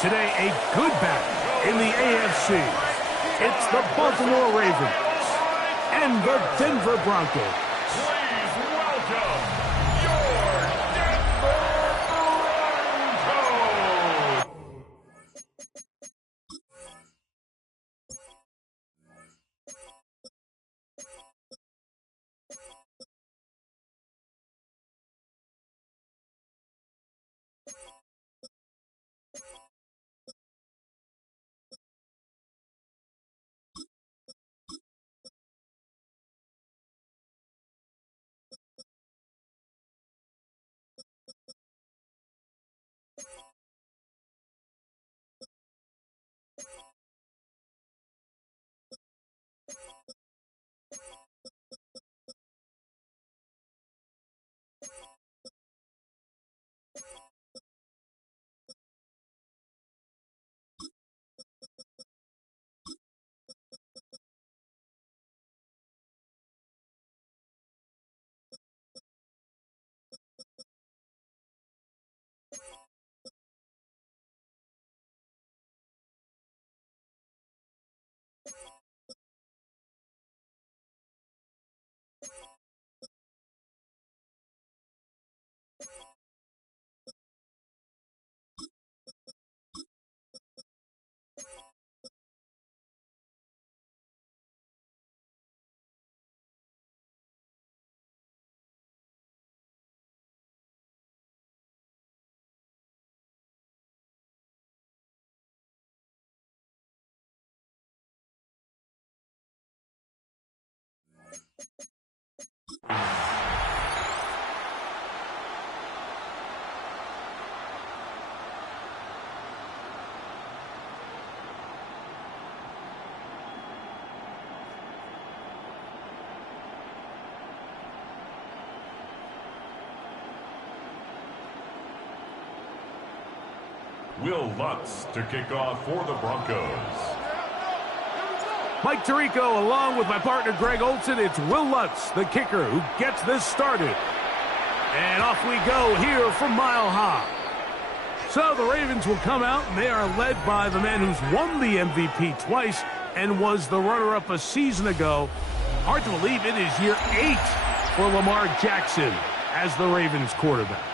Today, a good battle in the AFC. It's the Baltimore Ravens and the Denver Broncos. Please welcome your Denver Broncos. Will Lutz to kick off for the Broncos. Mike Tirico along with my partner Greg Olson. It's Will Lutz, the kicker, who gets this started. And off we go here from Mile High. So the Ravens will come out, and they are led by the man who's won the MVP twice and was the runner-up a season ago. Hard to believe it is year 8 for Lamar Jackson as the Ravens quarterback.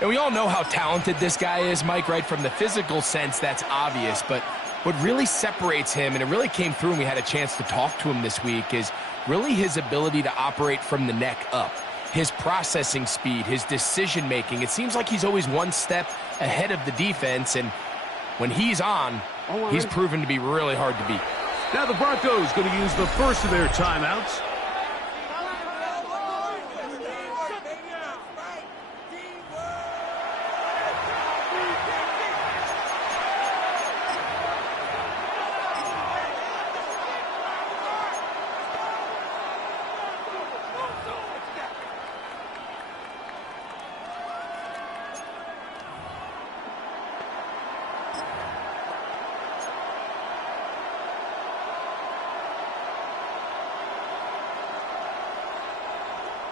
And we all know how talented this guy is, Mike, right? From the physical sense, that's obvious. But what really separates him, and it really came through when we had a chance to talk to him this week, is really his ability to operate from the neck up. His processing speed, his decision-making. It seems like he's always one step ahead of the defense, and when he's on, he's proven to be really hard to beat. Now the Broncos going to use the first of their timeouts.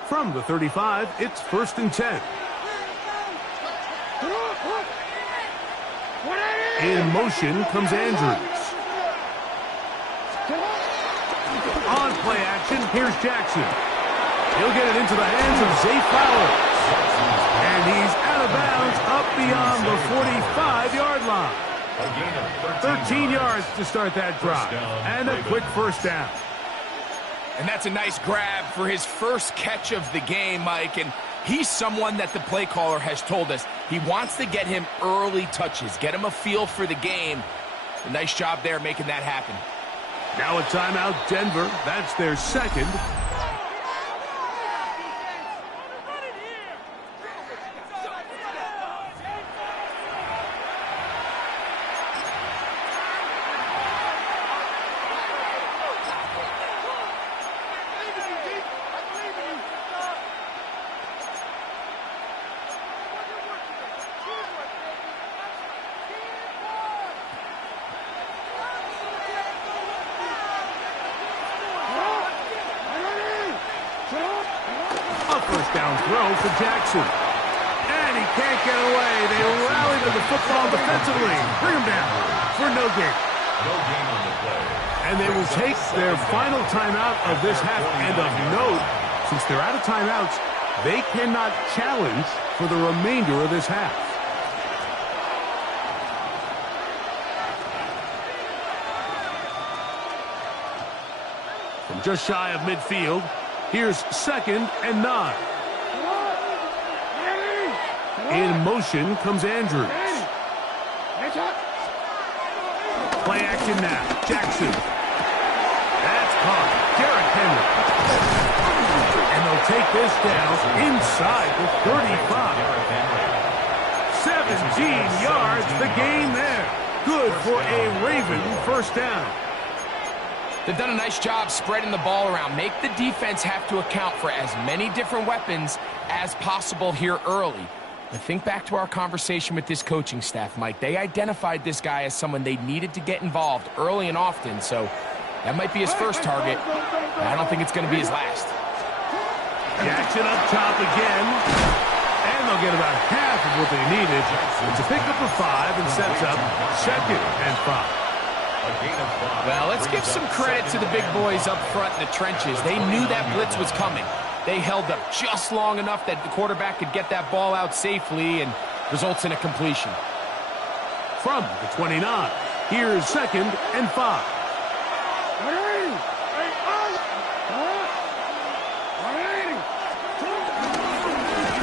From the 35, it's 1st and 10. In motion comes Andrews. On play action, here's Jackson. He'll get it into the hands of Zay Flowers. And he's out of bounds up beyond the 45-yard line. 13 yards to start that drive. And a quick first down. And that's a nice grab for his first catch of the game, Mike. And he's someone that the play caller has told us he wants to get him early touches, get him a feel for the game. A nice job there making that happen. Now a timeout, Denver. That's their second. Down throw for Jackson. And he can't get away. They rally to the football defensively. Bring them down for no gain. No gain on the play. And they will take their final timeout of this half. And of note, since they're out of timeouts, they cannot challenge for the remainder of this half. From just shy of midfield, here's 2nd and 9. In motion comes Andrews. Play action now. Jackson. That's caught. Derrick Henry. And they'll take this down inside the 35. 17 yards, the gain there. Good for a Raven first down. They've done a nice job spreading the ball around. Make the defense have to account for as many different weapons as possible here early. But think back to our conversation with this coaching staff, Mike. They identified this guy as someone they needed to get involved early and often, so that might be his first target. But I don't think it's going to be his last. Jackson up top again. And they'll get about half of what they needed. It's a pickup of 5 and sets up 2nd and 5. Well, let's give some credit to the big boys up front in the trenches. They knew that blitz was coming. They held up just long enough that the quarterback could get that ball out safely and results in a completion. From the 29, here's 2nd and 5.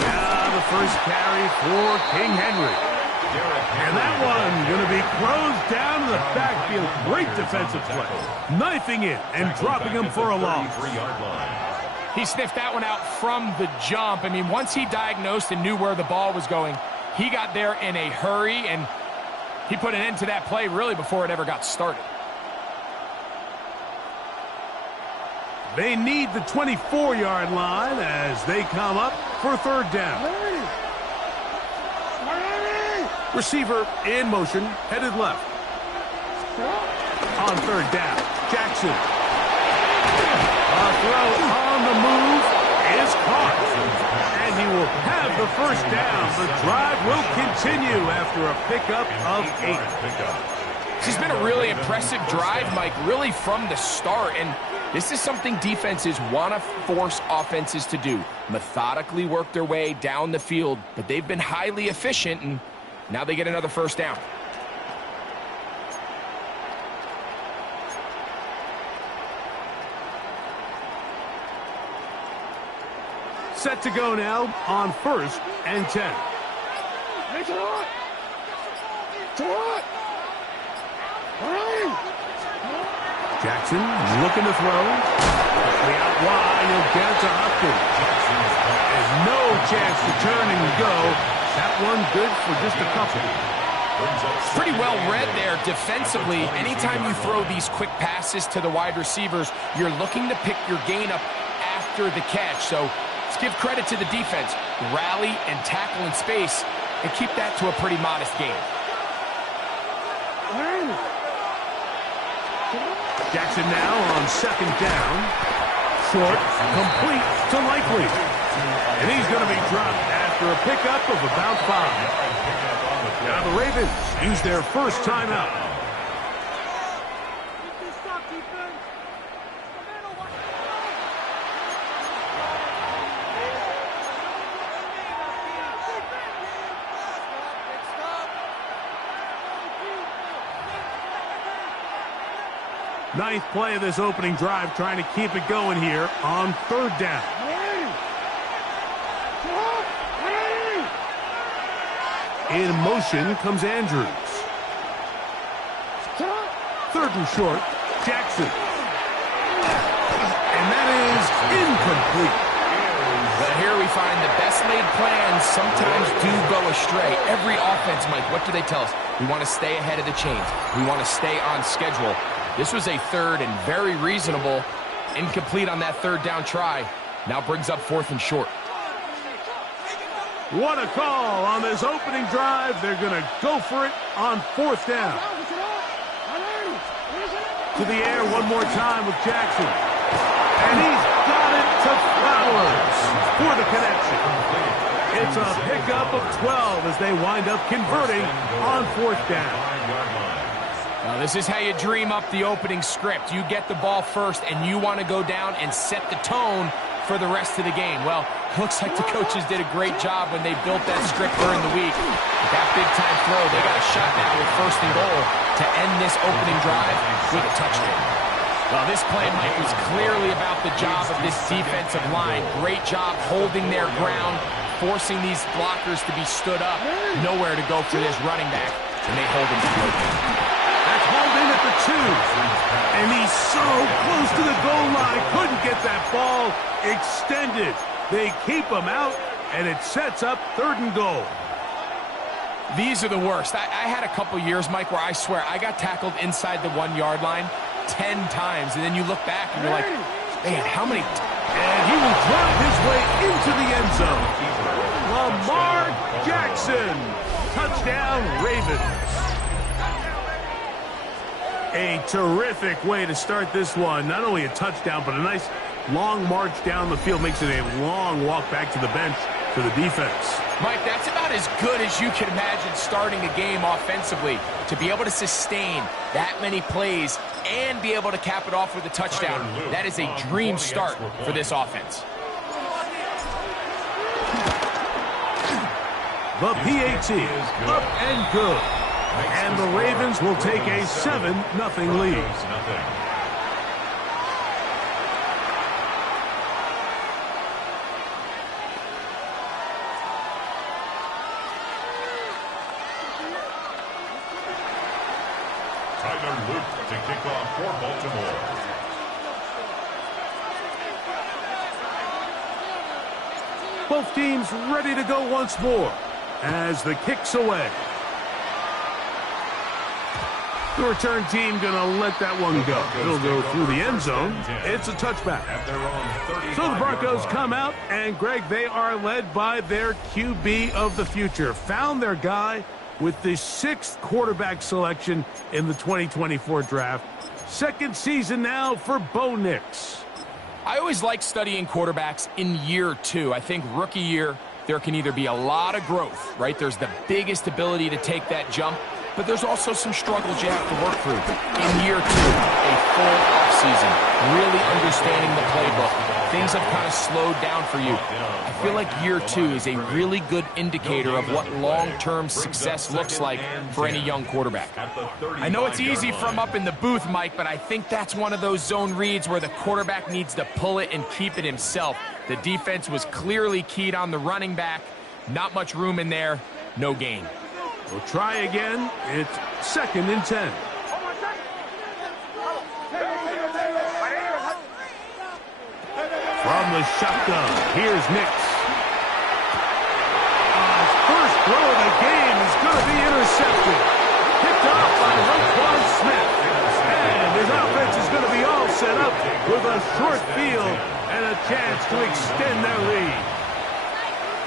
Now the first carry for King Henry. And that one going to be closed down to the backfield. Great defensive play. Knifing it and dropping him for a loss. He sniffed that one out from the jump. I mean, once he diagnosed and knew where the ball was going, he got there in a hurry, and he put an end to that play really before it ever got started. They need the 24-yard line as they come up for 3rd down. Receiver in motion, headed left. On 3rd down, Jackson. A throw on the move is caught. And he will have the first down. The drive will continue after a pickup of 8. This has been a really impressive drive, Mike, really from the start. And this is something defenses want to force offenses to do. Methodically work their way down the field, but they've been highly efficient, and now they get another first down. Set to go now on 1st and 10. Jackson looking to throw. Quickly out wide, he'll get it to Hopkins. There's no chance to turn and go. That one good for just a couple. Pretty well read there defensively. Anytime you throw these quick passes to the wide receivers, you're looking to pick your gain up after the catch. So let's give credit to the defense. Rally and tackle in space and keep that to a pretty modest gain. Jackson now on 2nd down. Short, complete to Likely. And he's going to be dropped after a pickup of about 5. Now the Ravens use their first timeout. Ninth play of this opening drive, trying to keep it going here on 3rd down. In motion comes Andrews. 3rd and short, Jackson. And that is incomplete. But here we find the best laid plans sometimes do go astray. Every offense, Mike, what do they tell us? We want to stay ahead of the chains. We want to stay on schedule. This was a 3rd and very reasonable. Incomplete on that 3rd down try. Now brings up 4th and short. What a call on this opening drive. They're going to go for it on 4th down. To the air one more time with Jackson. And he's got it to Flowers for the connection. It's a pickup of 12 as they wind up converting on 4th down. Now, this is how you dream up the opening script. You get the ball first, and you want to go down and set the tone for the rest of the game. Well, looks like the coaches did a great job when they built that script during the week. With that big-time throw, they got a shot now with 1st and goal to end this opening drive with a touchdown. Well, this play, Mike, was clearly about the job of this defensive line. Great job holding their ground, forcing these blockers to be stood up. Nowhere to go for this running back, and they hold him to the That's hauled in at the 2. And he's so close to the goal line. Couldn't get that ball extended. They keep him out, and it sets up 3rd and goal. These are the worst. I had a couple years, Mike, where I swear I got tackled inside the 1-yard line 10 times, and then you look back and you're like, man, how many? And he will drive his way into the end zone. Lamar Jackson. Touchdown, Ravens. A terrific way to start this one. Not only a touchdown, but a nice long march down the field. Makes it a long walk back to the bench for the defense. Mike, that's about as good as you can imagine starting a game offensively. To be able to sustain that many plays and be able to cap it off with a touchdown, that is a dream start for this offense. The PAT up and good. And the Ravens will take a 7-0 lead. To kick off for Baltimore. Both teams ready to go once more as the kick's away. The return team going to let that one go. It'll go through the end zone. It's a touchback. So the Broncos come out, and, Greg, they are led by their QB of the future. Found their guy with the 6th quarterback selection in the 2024 draft. 2nd season now for Bo Nix. I always like studying quarterbacks in year 2. I think rookie year, there can either be a lot of growth, right? There's the biggest ability to take that jump, but there's also some struggles you have to work through. In year 2, a full offseason, really understanding the playbook. Things have kind of slowed down for you. I feel like year 2 is a really good indicator of what long-term success looks like for any young quarterback. I know it's easy from up in the booth, Mike, but I think that's one of those zone reads where the quarterback needs to pull it and keep it himself. The defense was clearly keyed on the running back. Not much room in there. No gain. We'll try again. It's 2nd and 10. From the shotgun, here's Nix. His first throw of the game is going to be intercepted. Picked off by Roquan Smith. And his offense is going to be all set up with a short field and a chance to extend their lead.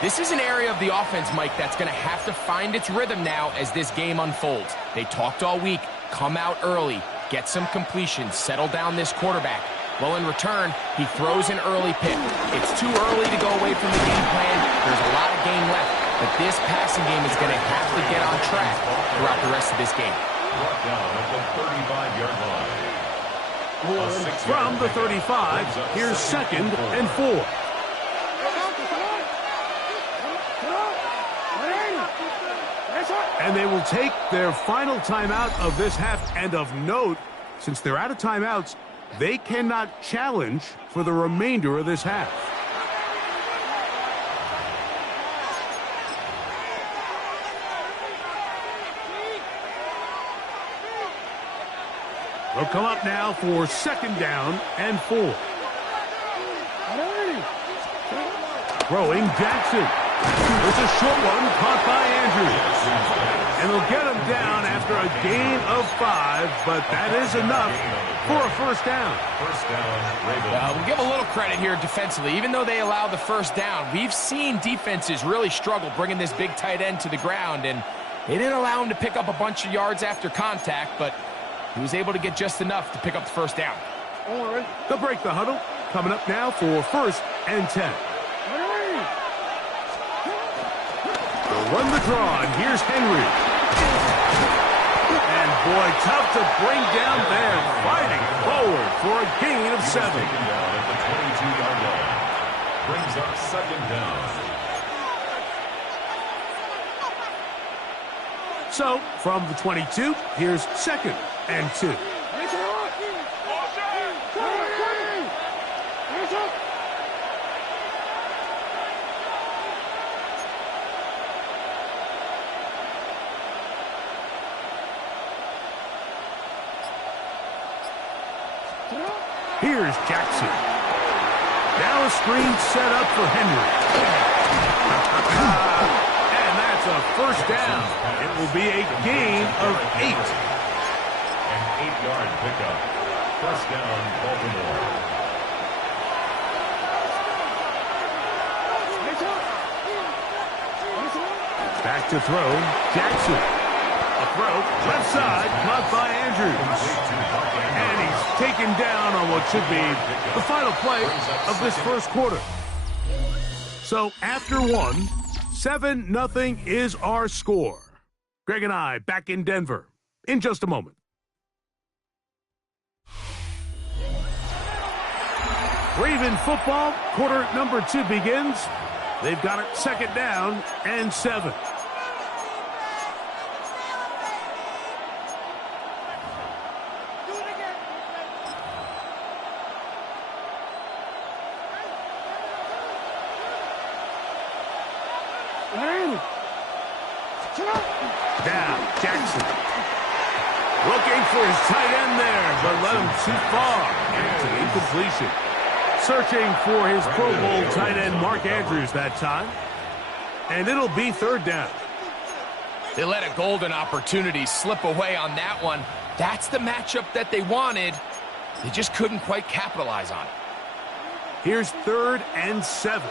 This is an area of the offense, Mike, that's going to have to find its rhythm now as this game unfolds. They talked all week, come out early, get some completions, settle down this quarterback. Well, in return, he throws an early pick. It's too early to go away from the game plan. There's a lot of game left, but this passing game is going to have to get on track throughout the rest of this game. Brought down at the 35-yard line. From the 35, here's 2nd and 4. And they will take their final timeout of this half. And of note, since they're out of timeouts, they cannot challenge for the remainder of this half. They'll come up now for 2nd down and 4. Throwing Jackson. It's a short one caught by Andrews. And they'll get him down after a gain of 5, but that is enough for a 1st down. We'll give a little credit here defensively. Even though they allowed the 1st down, we've seen defenses really struggle bringing this big tight end to the ground, and they didn't allow him to pick up a bunch of yards after contact, but he was able to get just enough to pick up the 1st down. They'll break the huddle. Coming up now for 1st and 10. They'll run the draw, and here's Henry. And boy, tough to bring down there. Fighting forward for a gain of 7. Taken down at the 22-yard line. Brings up 2nd down. So, from the 22, here's 2nd and 2. Here's Jackson. Now a screen set up for Henry. And that's a first down. It will be a gain of 8. An 8-yard pickup. First down, Baltimore. Back to throw, Jackson. A throw, left side, caught by Andrews. And he's taken down on what should be the final play of this first quarter. So after 1, 7-0 is our score. Greg and I back in Denver in just a moment. Raven football, quarter number 2 begins. They've got it 2nd down and 7. Down, Jackson. Looking for his tight end there, but let him too far. It's an incompletion. Searching for his Pro Bowl tight end, Mark Andrews, that time. And it'll be 3rd down. They let a golden opportunity slip away on that one. That's the matchup that they wanted. They just couldn't quite capitalize on it. Here's 3rd and 7.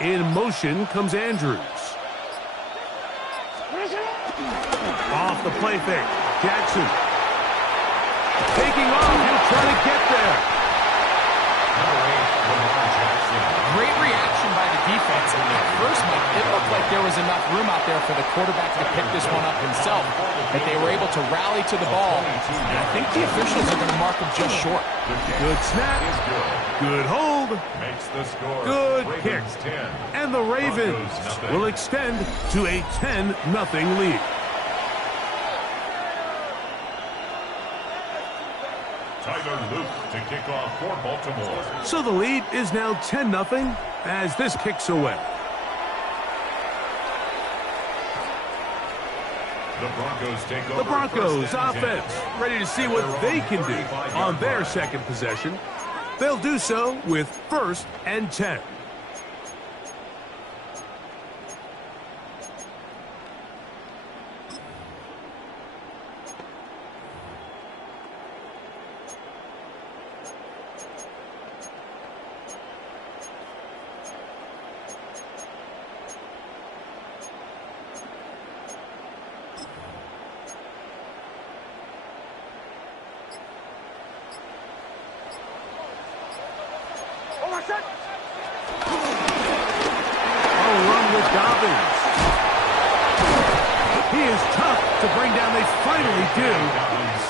In motion comes Andrews. Off the play fake. Jackson. Taking off. He'll try to get there. Great reaction by the defense. At first, Mike, it looked like there was enough room out there for the quarterback to pick this one up himself, but they were able to rally to the ball, and I think the officials are going to mark him just short. Good snap. Good hold. Makes the score. Good kick. 10. And the Ravens will extend to a 10-0 lead. Tyler Luke to kick off for Baltimore. So the lead is now 10-0 as this kicks away. The Broncos take over. The Broncos first and 10. offense ready to see what they can do on their second possession. They'll do so with 1st and 10.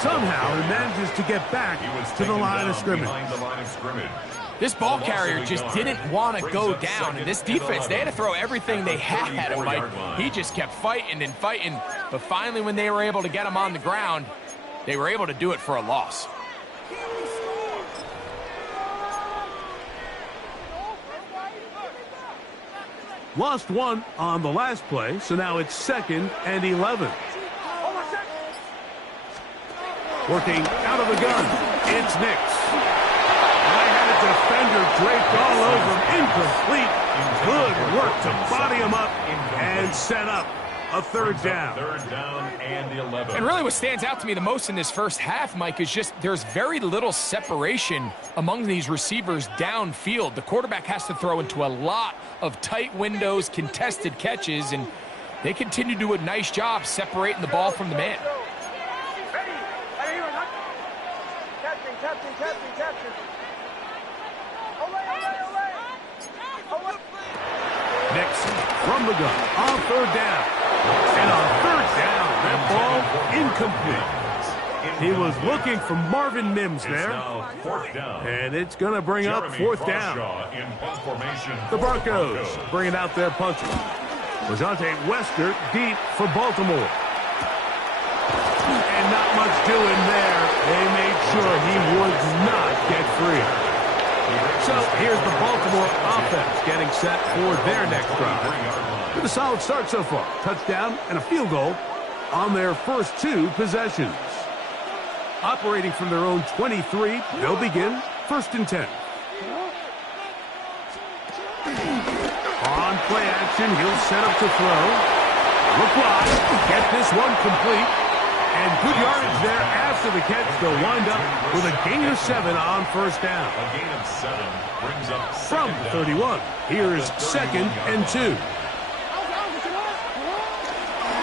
Somehow he manages to get back to the line of scrimmage. This ball carrier just didn't want to go down, and this defense, they had to throw everything they had at him, Mike. He just kept fighting and fighting, but finally when they were able to get him on the ground, they were able to do it for a loss. Lost 1 on the last play, so now it's 2nd and 11. Working out of the gun, it's Nix. I had a defender draped all over him, incomplete. Good work to body him up and set up a 3rd down. 3rd down and 11. And really what stands out to me the most in this first half, Mike, is just there's very little separation among these receivers downfield. The quarterback has to throw into a lot of tight windows, contested catches, and they continue to do a nice job separating the ball from the man. Nixon from the gun on third down. And on third down, that ball incomplete. He was looking for Marvin Mims there. And it's going to bring up fourth down. The Broncos bringing out their puncher. Lejante Wester deep for Baltimore. And not much doing there. They made sure he would not get free. So here's the Baltimore offense getting set for their next drive. With a solid start so far. Touchdown and a field goal on their first two possessions. Operating from their own 23, they'll begin 1st and 10. On play action, he'll set up to throw. Look wide, get this one complete. And good yardage there after the catch. They'll wind up with a gain of 7 on first down. A gain of 7 brings up From 31, here's 2nd and 2.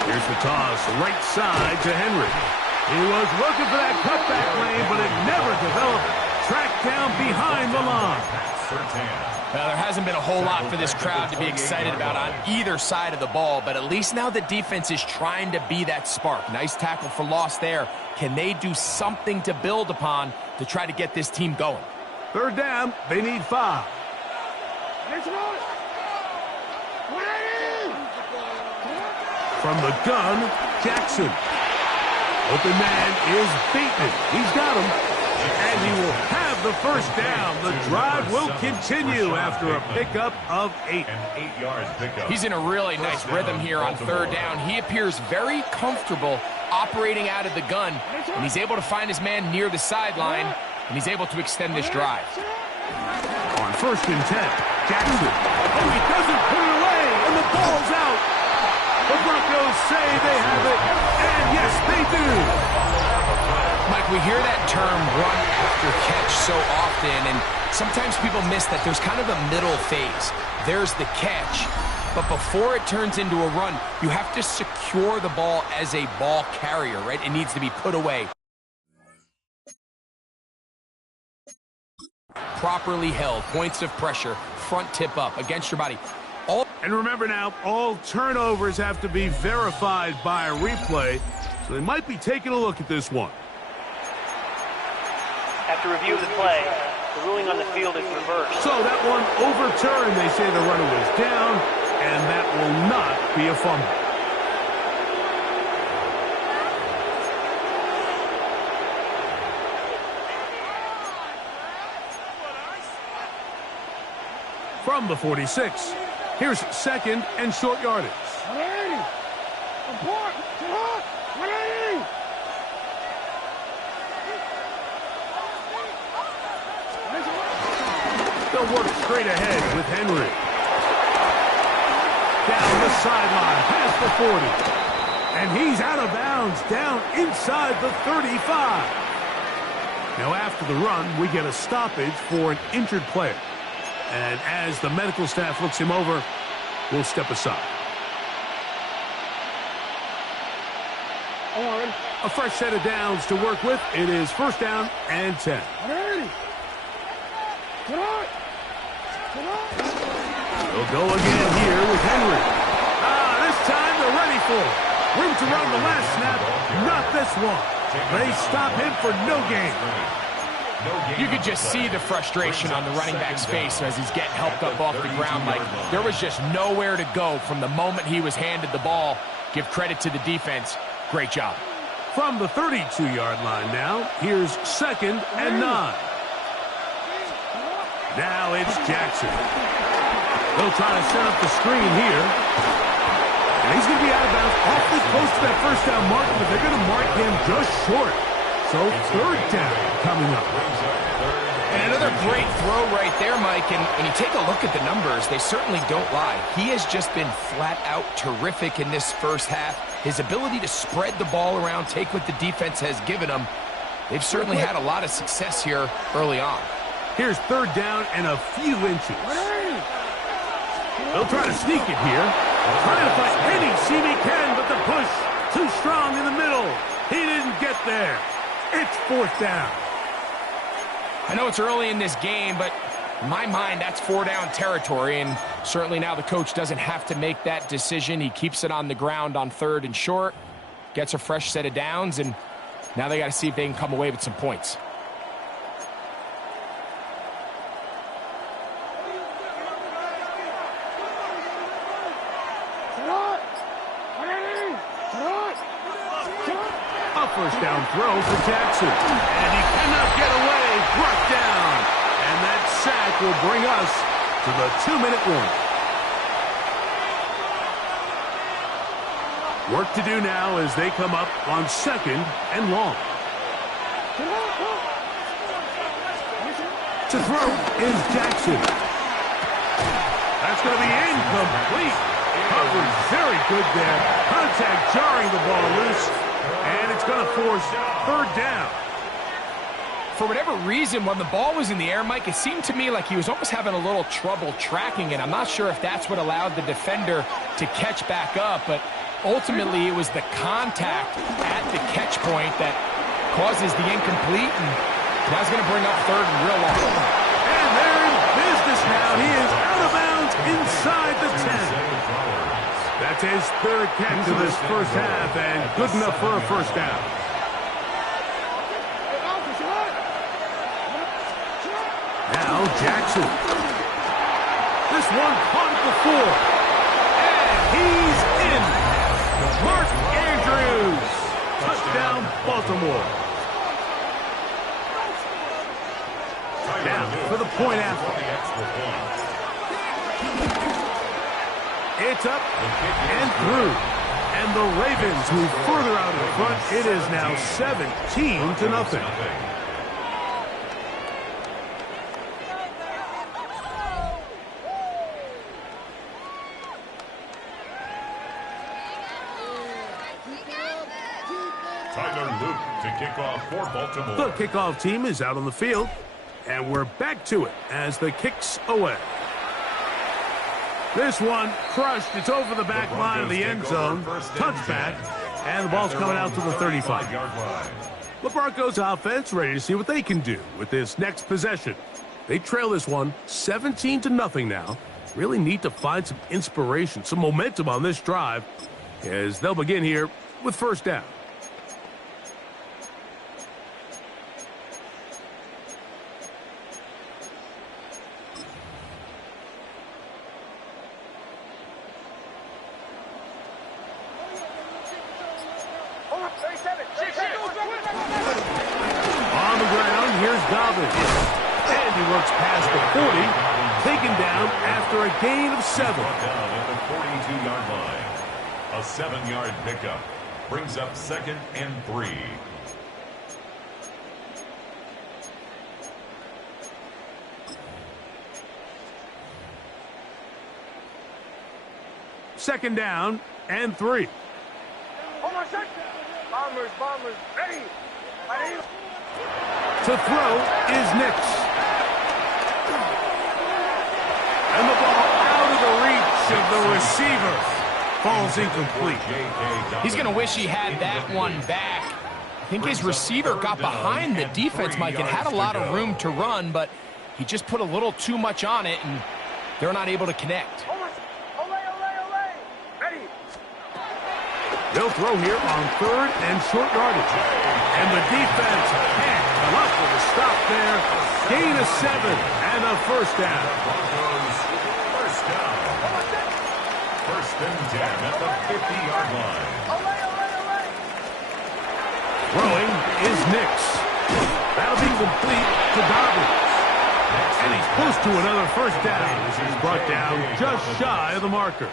Here's the toss, right side to Henry. He was looking for that cutback lane, but it never developed. Tracked down behind the line. Well, there hasn't been a whole lot for this crowd to be excited about on either side of the ball, but at least now the defense is trying to be that spark. Nice tackle for loss there. Can they do something to build upon to try to get this team going? Third down, they need 5. From the gun, Jackson. Open man is Bateman. He's got him. And he will have the first down. The drive will continue after a pickup of 8. He's in a really nice rhythm here on third down. He appears very comfortable operating out of the gun, and he's able to find his man near the sideline, and he's able to extend this drive. On 1st and 10, Jackson. Oh, he doesn't put it away, and the ball's out. The Broncos say they have it, and yes, they do. Mike, we hear that term run after catch so often, and sometimes people miss that there's kind of a middle phase. There's the catch, but before it turns into a run, you have to secure the ball as a ball carrier, right? It needs to be put away. Properly held, points of pressure, front tip up against your body. And remember now, all turnovers have to be verified by a replay, so they might be taking a look at this one. After review of the play, the ruling on the field is reversed. So that one overturned. They say the runner was down, and that will not be a fumble. From the 46, here's 2nd and short yardage. They'll work straight ahead with Henry. Down the sideline, past the 40. And he's out of bounds, down inside the 35. Now after the run, we get a stoppage for an injured player. And as the medical staff looks him over, we'll step aside. A fresh set of downs to work with. It is 1st down and 10. They'll go again here with Henry. This time they're ready for it. Room to run the last snap. Not this one. They stop him for no gain. You could just see the frustration on the running back's face as he's getting helped up off the ground. Like there was just nowhere to go from the moment he was handed the ball. Give credit to the defense. Great job. From the 32-yard line now, here's 2nd and 9. Now it's Jackson. They'll try to set up the screen here. And he's going to be out of bounds awfully close to that first down mark, but they're going to mark him just short. So 3rd down coming up. And another great throw right there, Mike. And when you take a look at the numbers, they certainly don't lie. He has just been flat out terrific in this first half. His ability to spread the ball around, take what the defense has given him. They've certainly had a lot of success here early on. Here's 3rd down and a few inches. They'll try to sneak it here. Trying to fight any seam he can, but the push too strong in the middle. He didn't get there. It's 4th down. I know it's early in this game, but in my mind, that's 4-down territory, and certainly now the coach doesn't have to make that decision. He keeps it on the ground on 3rd and short, gets a fresh set of downs, and now they got to see if they can come away with some points. First down throw for Jackson. And he cannot get away. Brought down. And that sack will bring us to the 2-minute warning. Work to do now as they come up on 2nd and long. To throw is Jackson. That's going to be incomplete. Coverage very good there. Contact jarring the ball loose. And it's going to force 3rd down. For whatever reason, when the ball was in the air, Mike, it seemed to me like he was almost having a little trouble tracking it. I'm not sure if that's what allowed the defender to catch back up, but ultimately it was the contact at the catch point that causes the incomplete, and that's going to bring up 3rd and real long. And they're in business now. He is out of bounds inside the 10. That's his 3rd catch of this first half, and good enough for a first down. Now Jackson. This one caught at the 4. And he's in. Mark Andrews. Touchdown, Baltimore. Now for the point after. It's up and through. And the Ravens move further out in front. It is now 17-0. Tyler Luke to kick off for Baltimore. The kickoff team is out on the field. And we're back to it as the kick's away. This one crushed. It's over the back line of the end zone. Touchback. And the ball's coming out to the 35. The Broncos offense ready to see what they can do with this next possession. They trail this one 17-0 now. Really need to find some inspiration, some momentum on this drive as they'll begin here with first down. A gain of 7. Down at the 42-yard line. A 7-yard pickup brings up 2nd and 3. Second down and 3. Bombers, ready. To throw is Nix. And the ball out of the reach of the receiver. Falls incomplete. He's going to wish he had that one back. I think his receiver got behind the defense, Mike, and had a lot of room to run, but he just put a little too much on it, and they're not able to connect. They'll throw here on 3rd and short yardage. And the defense can't come up with a stop there. Gain of 7 and a first down. First down. 1st and 10 at the 50-yard line. Throwing is Nix. That'll be complete to Dobbins. And he's close to another first down as he's brought down just shy of the marker.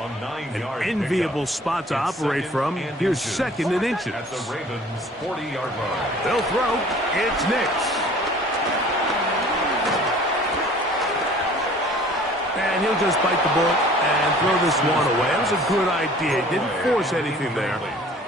An enviable spot to operate from. Here's 2nd and inches. At the Ravens' 40-yard line. They'll throw. It's Nix. And he'll just bite the bullet and throw this one away. That was a good idea. Didn't force anything there.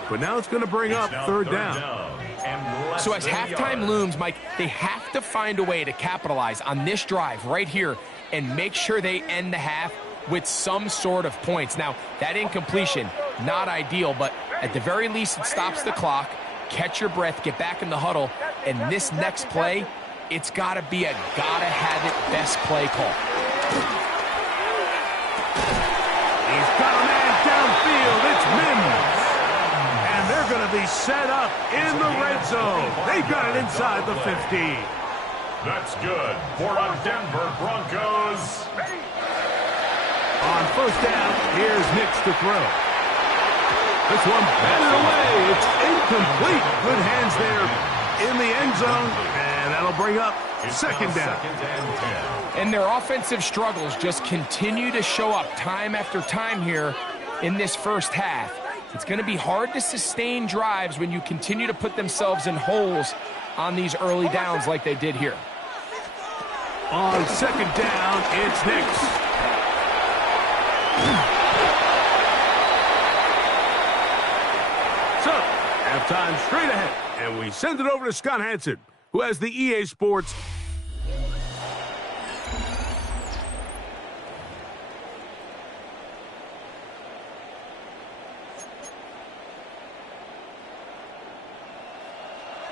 But now it's going to bring up 3rd down. So as halftime looms, Mike, they have to find a way to capitalize on this drive right here and make sure they end the half with some sort of points. Now, that incompletion, not ideal, but at the very least, it stops the clock. Catch your breath, get back in the huddle, and this next play it's got to be a gotta-have-it best play call. He's got a man downfield. It's Mims. And they're going to be set up in the red zone. They've got it inside the 15. That's good for a Denver Broncos. On first down, here's Nix to throw. This one batted away. It's incomplete. Good hands there in the end zone. And that'll bring up second down. And their offensive struggles just continue to show up time after time here in this first half. It's going to be hard to sustain drives when you continue to put themselves in holes on these early downs like they did here. On second down, it's Nix. So, halftime straight ahead, and we send it over to Scott Hansen, who has the EA Sports.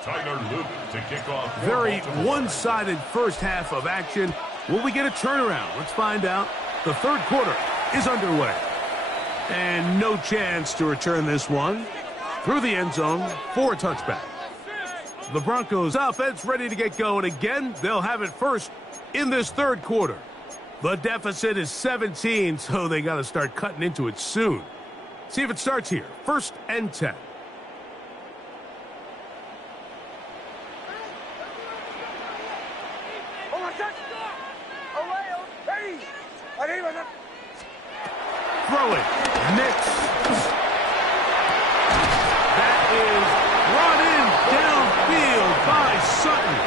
Tyler Luke to kick off. Very one-sided first half of action. Will we get a turnaround? Let's find out. The third quarter is underway. And no chance to return this one through the end zone for a touchback. The Broncos offense ready to get going again. They'll have it first in this third quarter. The deficit is 17, so they got to start cutting into it soon. See if it starts here. First and 10. Throwing. Nix. That is brought in downfield by Sutton.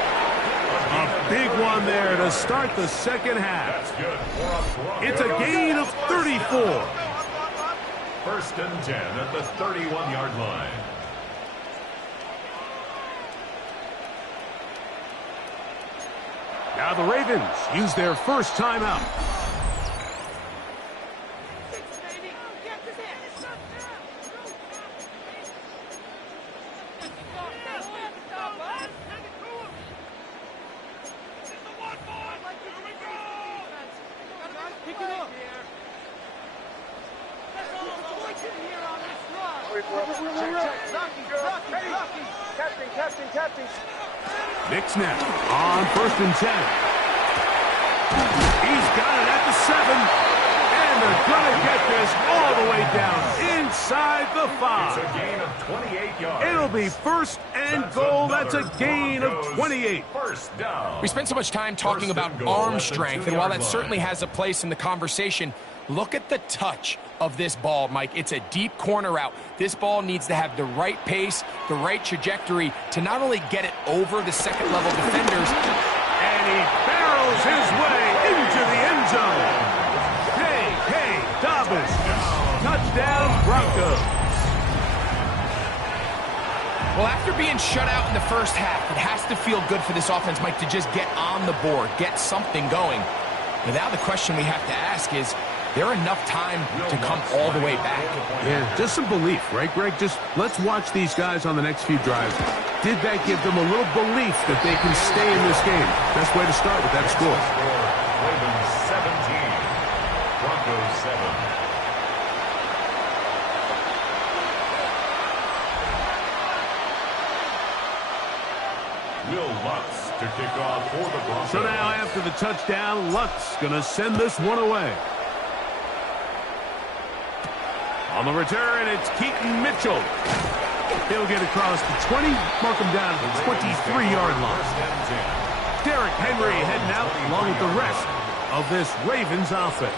A big one there to start the second half. It's a gain of 34. First and 10 at the 31-yard line. Now the Ravens use their first timeout. Nix now on first and 10. He's got it at the 7. And they're going to get this all the way down inside the 5. It's a gain of 28 yards. It'll be first and goal. That's a gain of 28. First down. We spent so much time talking about arm strength, and while that certainly has a place in the conversation, look at the touch of this ball, Mike. It's a deep corner route. This ball needs to have the right pace, the right trajectory to not only get it over the second-level defenders. And he barrels his way into the end zone. J.K. Dobbins. Touchdown, Broncos. Well, after being shut out in the first half, it has to feel good for this offense, Mike, to just get on the board, get something going. But now the question we have to ask is, there enough time to come all the way back? Yeah, just some belief, right, Greg? Just let's watch these guys on the next few drives. Did that give them a little belief that they can stay in this game? Best way to start with that score. Ravens 17, Broncos 7. Will Lutz to kick off for the Broncos. So now after the touchdown, Lutz going to send this one away. On the return, it's Keaton Mitchell. He'll get across the 20, mark him down at the 23-yard line. Derrick Henry heading out along with the rest of this Ravens offense.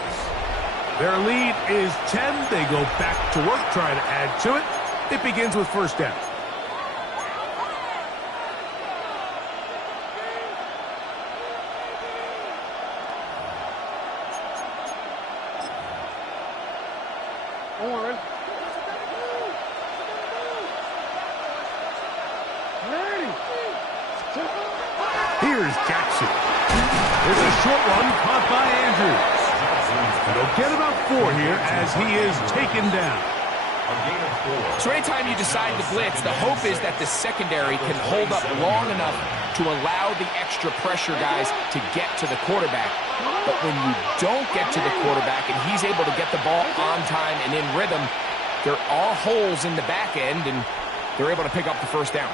Their lead is 10. They go back to work, try to add to it. It begins with first down. Here's Jackson. It's a short one caught by Andrews. They'll get about 4 here as he is taken down. So anytime you decide to blitz, the hope is that the secondary can hold up long enough to allow the extra pressure guys to get to the quarterback. But when you don't get to the quarterback and he's able to get the ball on time and in rhythm, there are holes in the back end, and they're able to pick up the first down.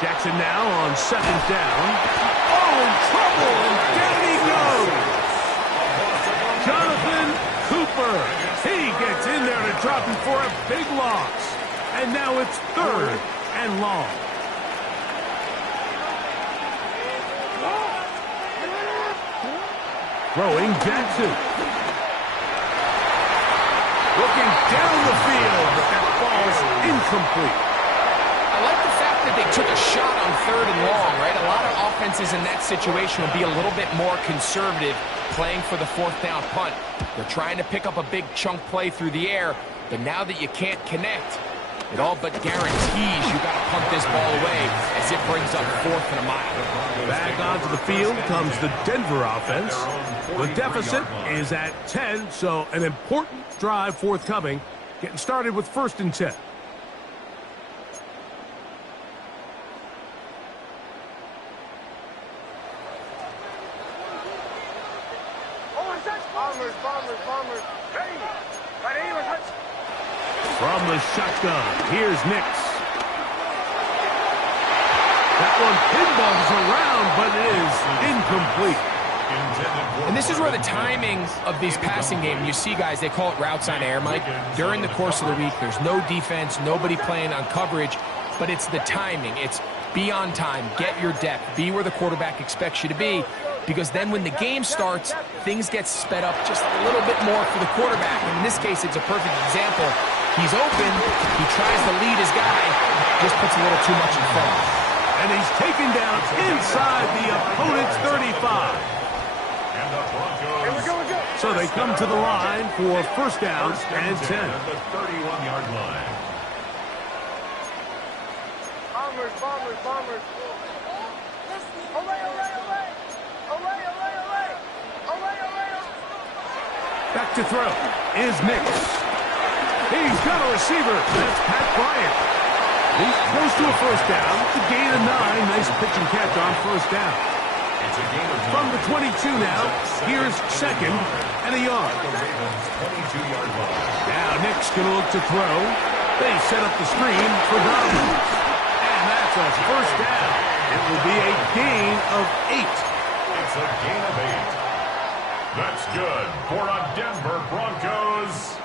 Jackson now on second down. Oh, in trouble, and down he goes. Jonathan Cooper. He gets in there to drop him for a big loss. And now it's third and long. Throwing Jackson. Looking down the field, but that ball's incomplete. I like the fact that they took a shot on third and long, right? A lot of offenses in that situation will be a little bit more conservative playing for the fourth down punt. They're trying to pick up a big chunk play through the air, but now that you can't connect, it all but guarantees you got to punt this ball away as it brings up fourth and a mile. Back onto the field comes the Denver offense. The deficit is at 10, so an important drive forthcoming. Getting started with 1st and 10. Bombers. Hey! From the shotgun, here's Nix. That one pinballs around, but it is incomplete. And this is where the timing of these passing games, you see guys, they call it routes on air, Mike. During the course of the week, there's no defense, nobody playing on coverage, but it's the timing. It's be on time, get your depth, be where the quarterback expects you to be, because then when the game starts, things get sped up just a little bit more for the quarterback. And in this case, it's a perfect example. He's open, he tries to lead his guy, just puts a little too much in front of him. And he's taken down inside the opponent's 35. So they come to the line for first down and 10. At the 31-yard line. Bombers. Back to throw is Nix. He's got a receiver. That's Pat Bryant. He's close to a first down. The gain of 9. Nice pitch and catch on first down. It's a gain of 9. From the 22 now, here's second and a yard. The Ravens' 22-yard line. Now Nix going to look to throw. They set up the screen for Donovan. And that's a first down. It will be a gain of 8. It's a gain of 8. That's good for a Denver Broncos.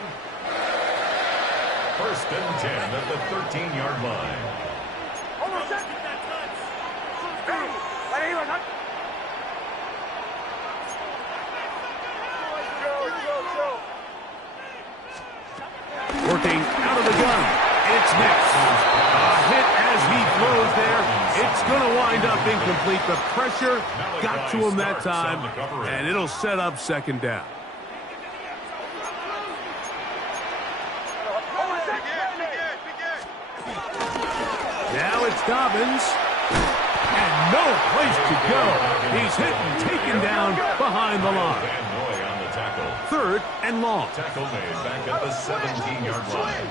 First and 10 at the 13-yard line. Working out of the gun. It's Nix. A hit as he throws there. It's going to wind up incomplete. The pressure got to him that time, and it'll set up second down. Now it's Dobbins. And no place to go. He's hit and taken down behind the line. Third and long. Tackle made back at the 17-yard line.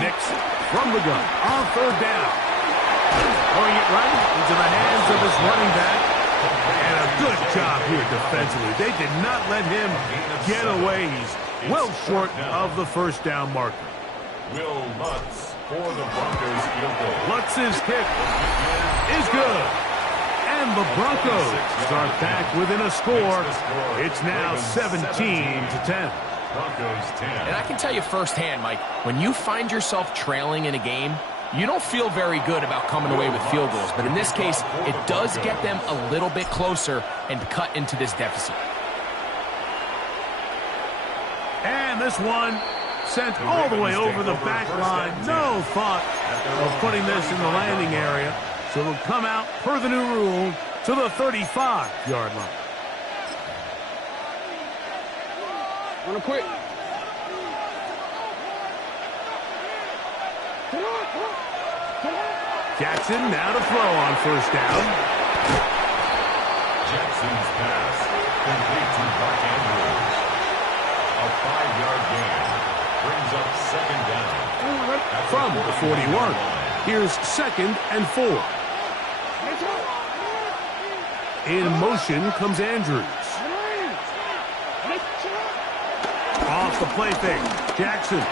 Nix from the gun on third down. Throwing it right into the hands of his running back. And a good job here defensively. They did not let him get away. He's well short of the first down marker. Will Lutz for the Broncos field goal. Lutz's kick is good. And the Broncos start back within a score. It's now 17-10. Broncos 10. And I can tell you firsthand, Mike, when you find yourself trailing in a game, you don't feel very good about coming away with field goals. But in this case, it does get them a little bit closer and cut into this deficit. And this one sent all the way over the back line. No thought of putting this in the landing area. So it'll come out, per the new rule, to the 35-yard line. Wanna quit? Jackson Jackson now to throw on first down. Jackson's pass complete to Mark Andrews. A 5-yard gain brings up second down. From the 41, here's 2nd and 4. In motion comes Andrews. Off the play fake, Jackson.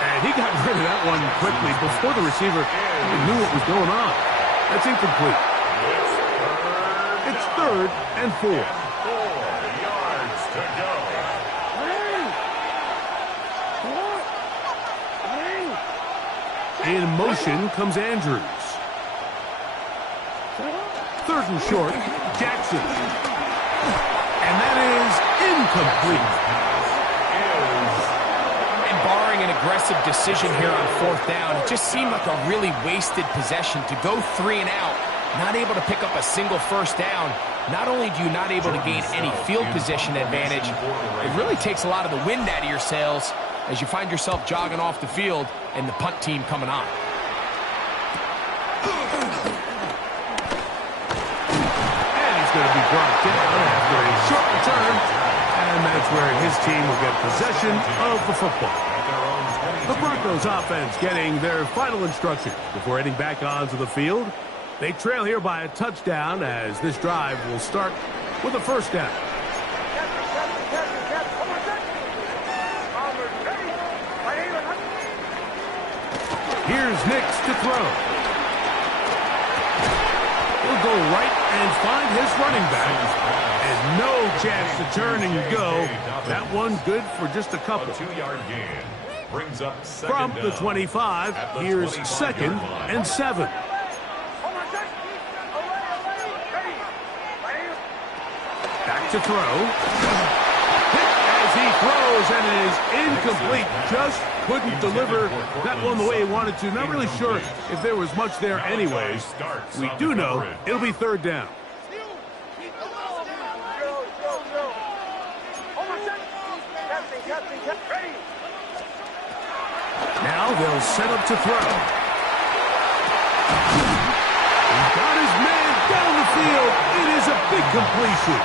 And he got rid of that one quickly before the receiver even knew what was going on. That's incomplete. It's 3rd and 4. 4 yards to go. In motion comes Andrews. 3rd and short, Jackson. And that is incomplete. And barring an aggressive decision here on 4th down, it just seemed like a really wasted possession to go 3 and out, not able to pick up a single first down. Not only do you not able to gain any field position advantage, it really takes a lot of the wind out of your sails as you find yourself jogging off the field and the punt team coming on. And he's going to be brought down after a short return. And that's where his team will get possession of the football. The Broncos offense getting their final instructions before heading back onto the field. They trail here by a touchdown as this drive will start with a first down. Here's Nix to throw. He'll go right and find his running back. And no chance to turn and go. That one good for just a couple. A 2-yard gain brings up second From the down 25, here's 2nd and 7. Back to throw. Hit as he throws, and it is incomplete. Just couldn't deliver that one the way he wanted to. Not really sure if there was much there anyways. We do know it'll be 3rd down. Now they'll set up to throw. He's got his man down the field. It is a big completion.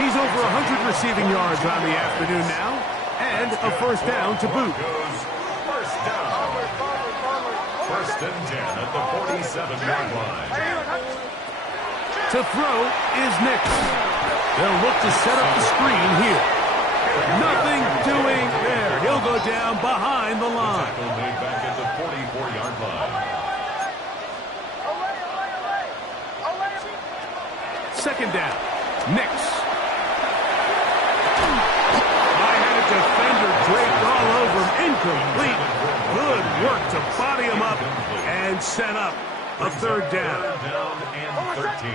He's over 100 receiving yards on the afternoon now, and a first down to boot. First down. 1st and 10 at the 47-yard line. To throw is Nix. They'll look to set up the screen here. Nothing doing there. He'll go down behind the line. Tackle made back at the 44-yard line. 2nd down. Nix. I had a defender draped all over him. Incomplete. Good work to body him up and set up a 3rd down. 3rd down and 13.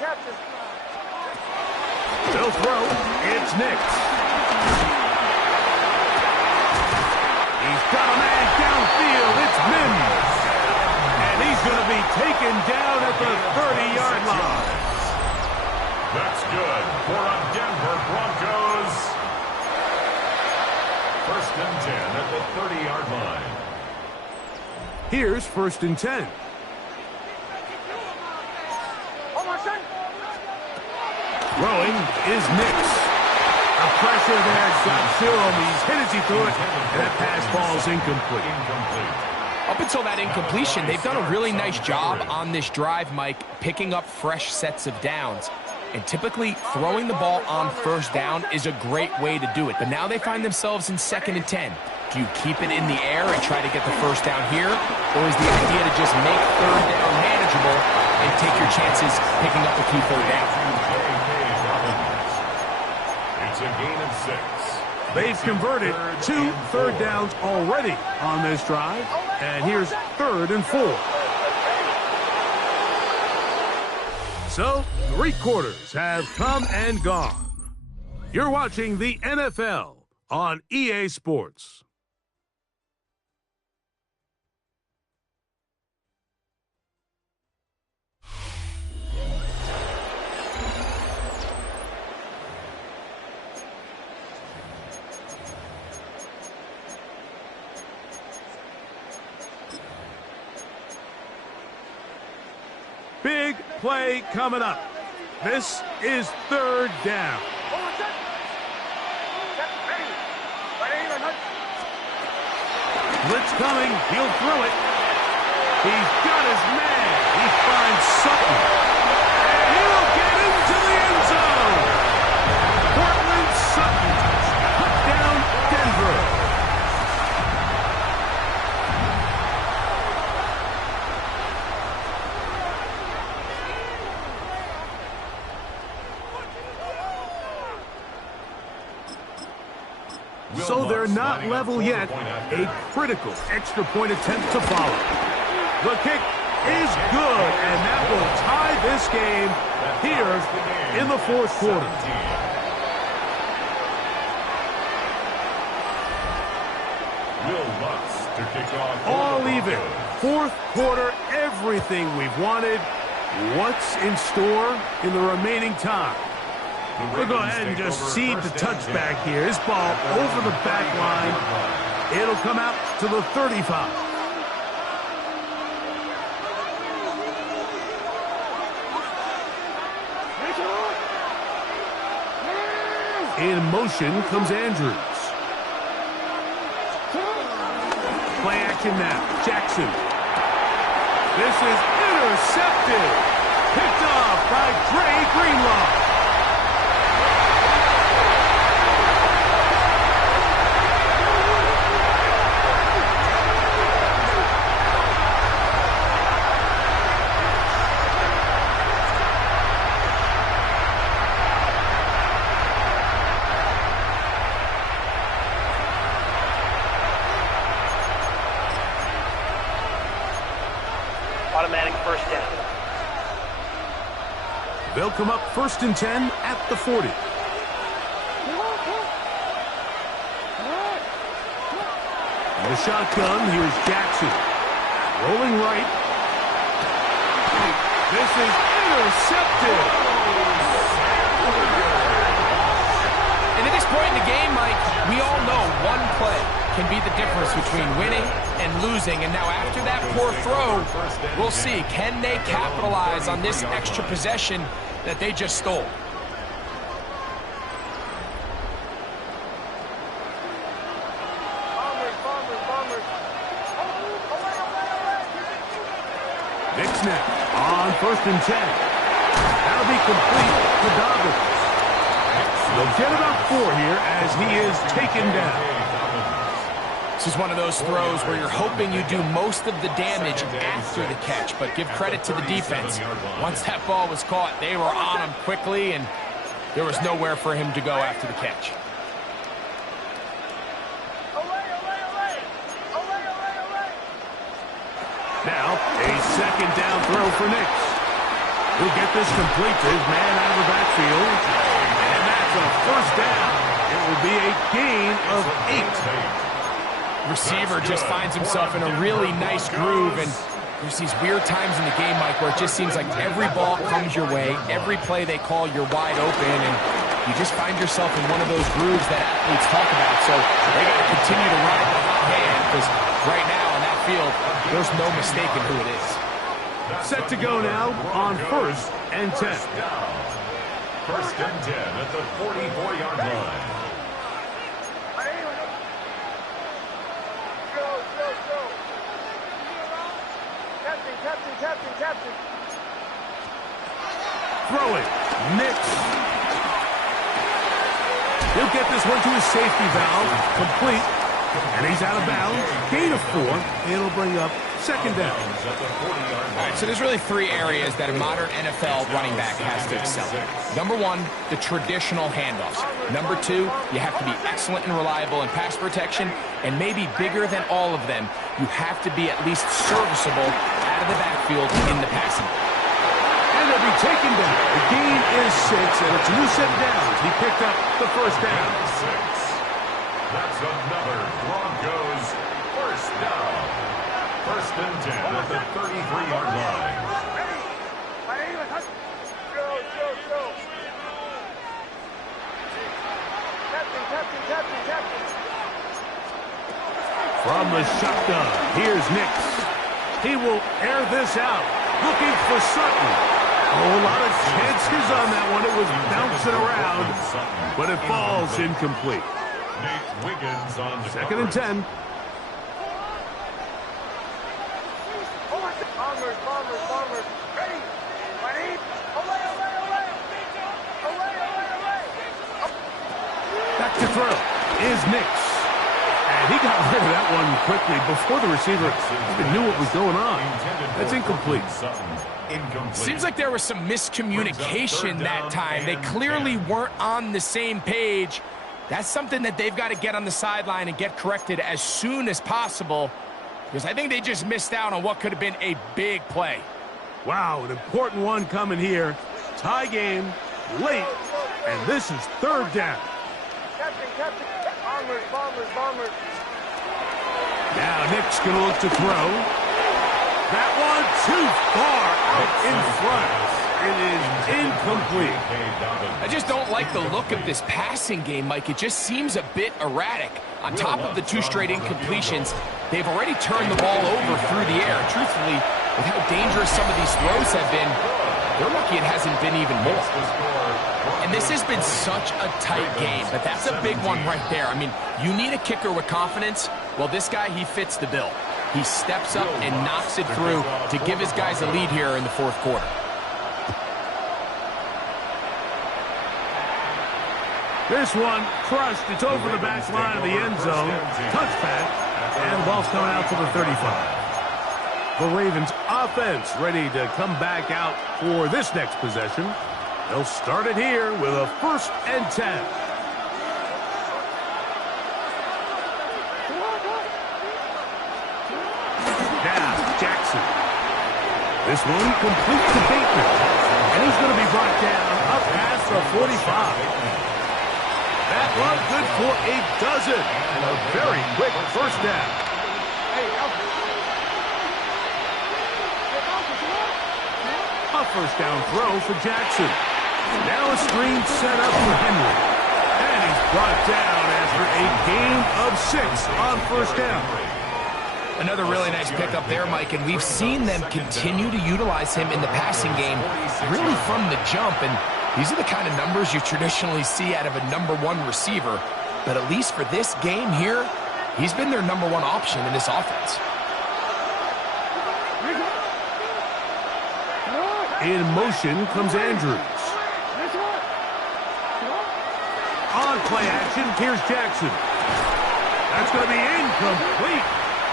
Captain. They'll throw. It's Nix. He's got a man downfield. It's Mims. And he's going to be taken down at the 30-yard line. That's good for a Denver Broncos. 1st and 10 at the 30-yard line. Here's 1st and 10. Throwing is Nix. A pressure there got to him. He's hit as he threw it, and that pass falls incomplete. Up until that incompletion, they've done a really nice job on this drive, Mike, picking up fresh sets of downs. And typically, throwing the ball on first down is a great way to do it. But now they find themselves in 2nd and 10. Do you keep it in the air and try to get the first down here? Or is the idea to just make 3rd down manageable and take your chances picking up a key 3rd down? It's a gain of 6. They've converted 2 third downs already on this drive. And here's 3rd and 4. So, 3 quarters have come and gone. You're watching the NFL on EA Sports. Big play coming up. This is third down. Blitz coming. He'll throw it. He's got his man. He finds Sutton. And he'll get into the end zone. Portland Sutton. Put down Denver. So they're not level yet. A critical extra point attempt to follow. The kick is good, and that will tie this game here in the fourth quarter. Will Lutz to kick off. All even. Fourth quarter, everything we've wanted. What's in store in the remaining time? We'll go ahead and just cede the touchback here. This ball over the back line. It'll come out to the 35. In motion comes Andrews. Play action now. Jackson. This is intercepted. Picked off by Dre Greenlaw. Automatic first down. They'll come up 1st and 10 at the 40. And the shotgun, here's Jackson. Rolling right. This is intercepted. And at this point in the game, Mike, we all know one play can be the difference between winning and losing. And now after that poor throw, we'll see. Can they capitalize on this extra possession that they just stole? Big snap on 1st and 10. That'll be complete to Dobbins. They'll get about 4 here as he is taken down. This is one of those throws where you're hoping you do most of the damage after the catch, but give credit to the defense. Once that ball was caught, they were on him quickly, and there was nowhere for him to go after the catch. Now, a 2nd down throw for Nix. He'll get this complete to his man out of the backfield, and that's a 1st down. It will be a gain of 8. Receiver just finds himself in a really nice groove, and there's these weird times in the game, Mike, where it just seems like every ball comes your way, every play they call, you're wide open, and you just find yourself in one of those grooves that athletes talk about. So they got to continue to ride the hot hand, because right now in that field, there's no mistaking who it is. Set to go now on 1st and 10. 1st and 10 at the 44-yard line. Captain. Throw it. Nix. He'll get this one to his safety valve. Complete. And he's out of bounds. Gain of 4. It'll bring up 2nd down. All right, so there's really 3 areas that a modern NFL running back has to excel. Number 1, the traditional handoffs. Number 2, you have to be excellent and reliable in pass protection. And maybe bigger than all of them, you have to be at least serviceable out of the backfield in the passing. And they'll be taken down. The gain is 6, and it's a new set of downs. He picked up the 1st down. 6. That's another Broncos 1st down. 1st and 10 at the 33-yard line. Captain. From the shotgun, here's Nix. He will air this out. looking for Sutton. Oh, a lot of chances on that one. It was bouncing around, but it falls incomplete. Second and 10. Bombers. Ready. Ready. Away. Back to throw is Nix. And he got rid of that one quickly before the receiver even knew what was going on. That's incomplete. Seems like there was some miscommunication that time. They clearly weren't on the same page. That's something that they've got to get on the sideline and get corrected as soon as possible, because I think they just missed out on what could have been a big play. Wow, an important one coming here. Tie game, late, and this is third down. Captain. Bombers. Now Nick's going to look to throw. That one too far out in front. It is incomplete. I just don't like the look of this passing game, Mike. It just seems a bit erratic. On top of the 2 straight incompletions, they've already turned the ball over through the air. Truthfully, with how dangerous some of these throws have been, they're lucky it hasn't been even more. And this has been such a tight game, but that's a big one right there. I mean, you need a kicker with confidence. Well, this guy, he fits the bill. He steps up and knocks it through to give his guys a lead here in the fourth quarter. This one crushed. It's over the back line of the end zone. Touchback, and the ball's coming out to the 35. The Ravens offense ready to come back out for this next possession. They'll start it here with a 1st and 10. Now, Jackson. This one complete to Bateman. And he's going to be brought down up past the 45. That one good for a dozen. And a very quick first down. A first down throw for Jackson. Now a screen set up for Henry. And he's brought down after a gain of 6 on first down. Another really nice pickup there, Mike, and we've seen them continue to utilize him in the passing game really from the jump, and these are the kind of numbers you traditionally see out of a #1 receiver, but at least for this game here, he's been their #1 option in this offense. In motion comes Andrews. On play action, here's Jackson. That's going to be incomplete.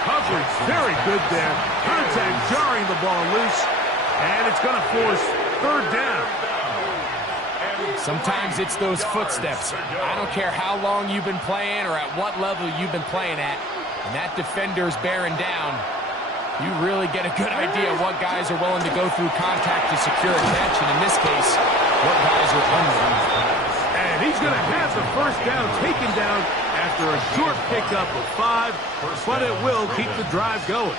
Coverage very good there. Contact jarring the ball loose, and it's going to force third down. Sometimes it's those footsteps. I don't care how long you've been playing or at what level you've been playing at, and that defender's bearing down. You really get a good idea of what guys are willing to go through contact to secure a catch, and in this case, what guys are under. And he's going to have the first down taken down after a short pickup of 5, but it will keep the drive going.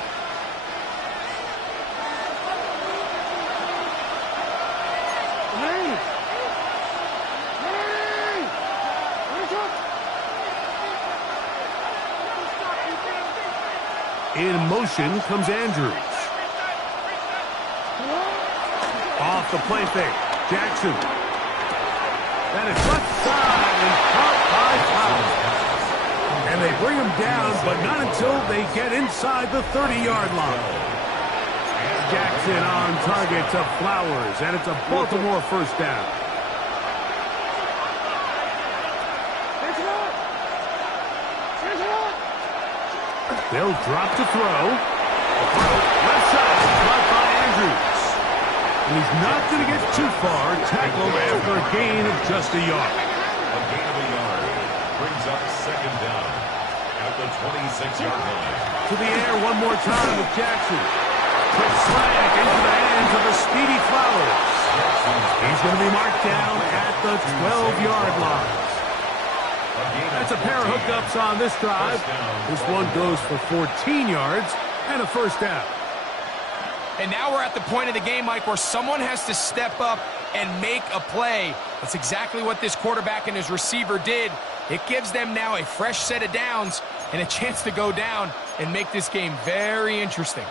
In motion comes Andrews. Off the play fake. Jackson. That is left side and caught by Flowers. And they bring him down, but not until they get inside the 30-yard line. Jackson on target to Flowers, and it's a Baltimore first down. They'll drop to throw. Left side, caught by Andrews. And he's not going to get too far. Tackled after a gain of just a yard. A gain of a yard brings up second down at the 26-yard line. To the air one more time with Jackson. Quick slant into the hands of the speedy Flowers. He's going to be marked down at the 12-yard line. That's a pair of hookups on this drive. This one goes for 14 yards and a first down. And now we're at the point of the game, Mike, where someone has to step up and make a play. That's exactly what this quarterback and his receiver did. It gives them now a fresh set of downs and a chance to go down and make this game very interesting.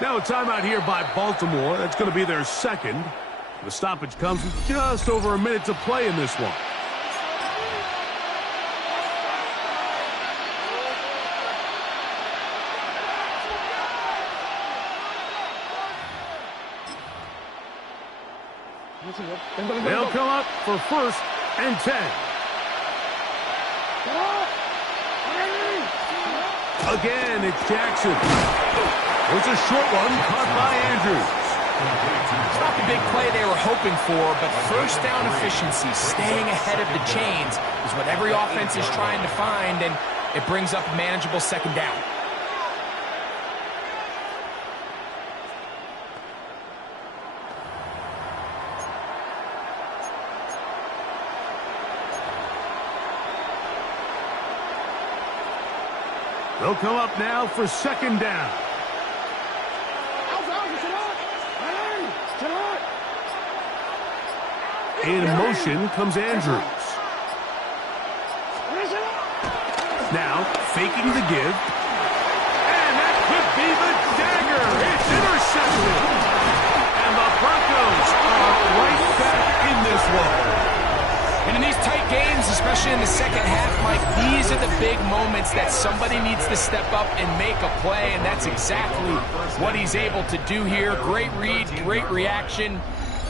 Now a timeout here by Baltimore. That's going to be their second. The stoppage comes with just over a minute to play in this one. They'll come up for 1st and 10. Again, it's Jackson. It's a short one caught by Andrews. It's not the big play they were hoping for, but first down efficiency, staying ahead of the chains, is what every offense is trying to find, and it brings up a manageable second down. They'll come up now for 2nd down. In motion comes Andrews. Now, faking the give. And that could be the dagger. It's intercepted. And the Broncos are right back in this one. And in these tight games, especially in the second half, Mike, these are the big moments that somebody needs to step up and make a play, and that's exactly what he's able to do here. Great read, great reaction,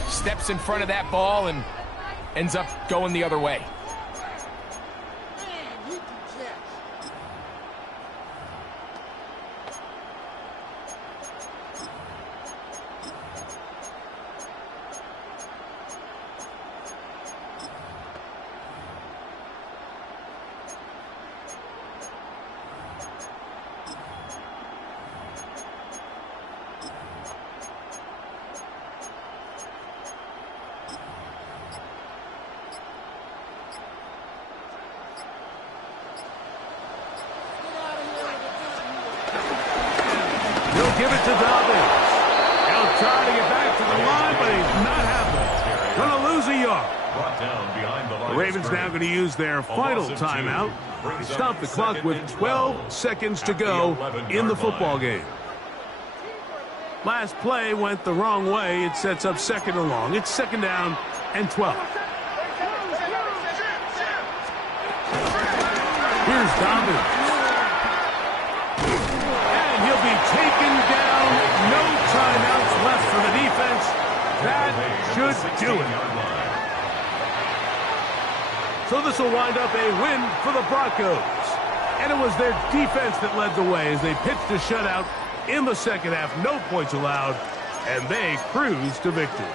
steps in front of that ball and ends up going the other way. Give it to Dobbins. He'll try to get back to the line, but he's not happening. Going to lose a yard. The Ravens now going to use their final timeout. They stop the clock with 12 seconds to go in the football game. Last play went the wrong way. It sets up 2nd and long. It's 2nd down and 12. Here's Dobbins. And he'll be taken down. No timeouts left for the defense. That should do it. So this will wind up a win for the Broncos. And it was their defense that led the way as they pitched a shutout in the second half. No points allowed, and they cruised to victory.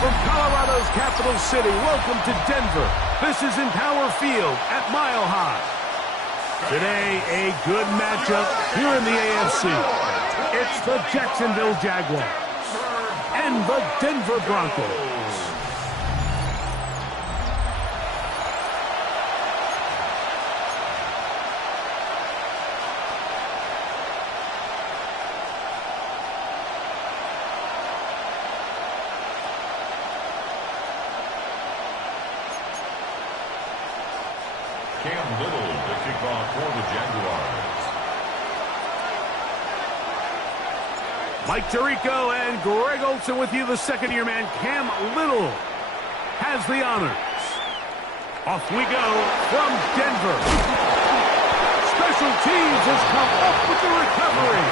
From Colorado's capital city, welcome to Denver. This is Empower Field at Mile High. Today, a good matchup here in the AFC. It's the Jacksonville Jaguars and the Denver Broncos. Cam Little to kick off for the Jaguars. Mike Tirico and Greg Olsen with you. The second-year man, Cam Little, has the honors. Off we go from Denver. Special teams has come up with the recovery.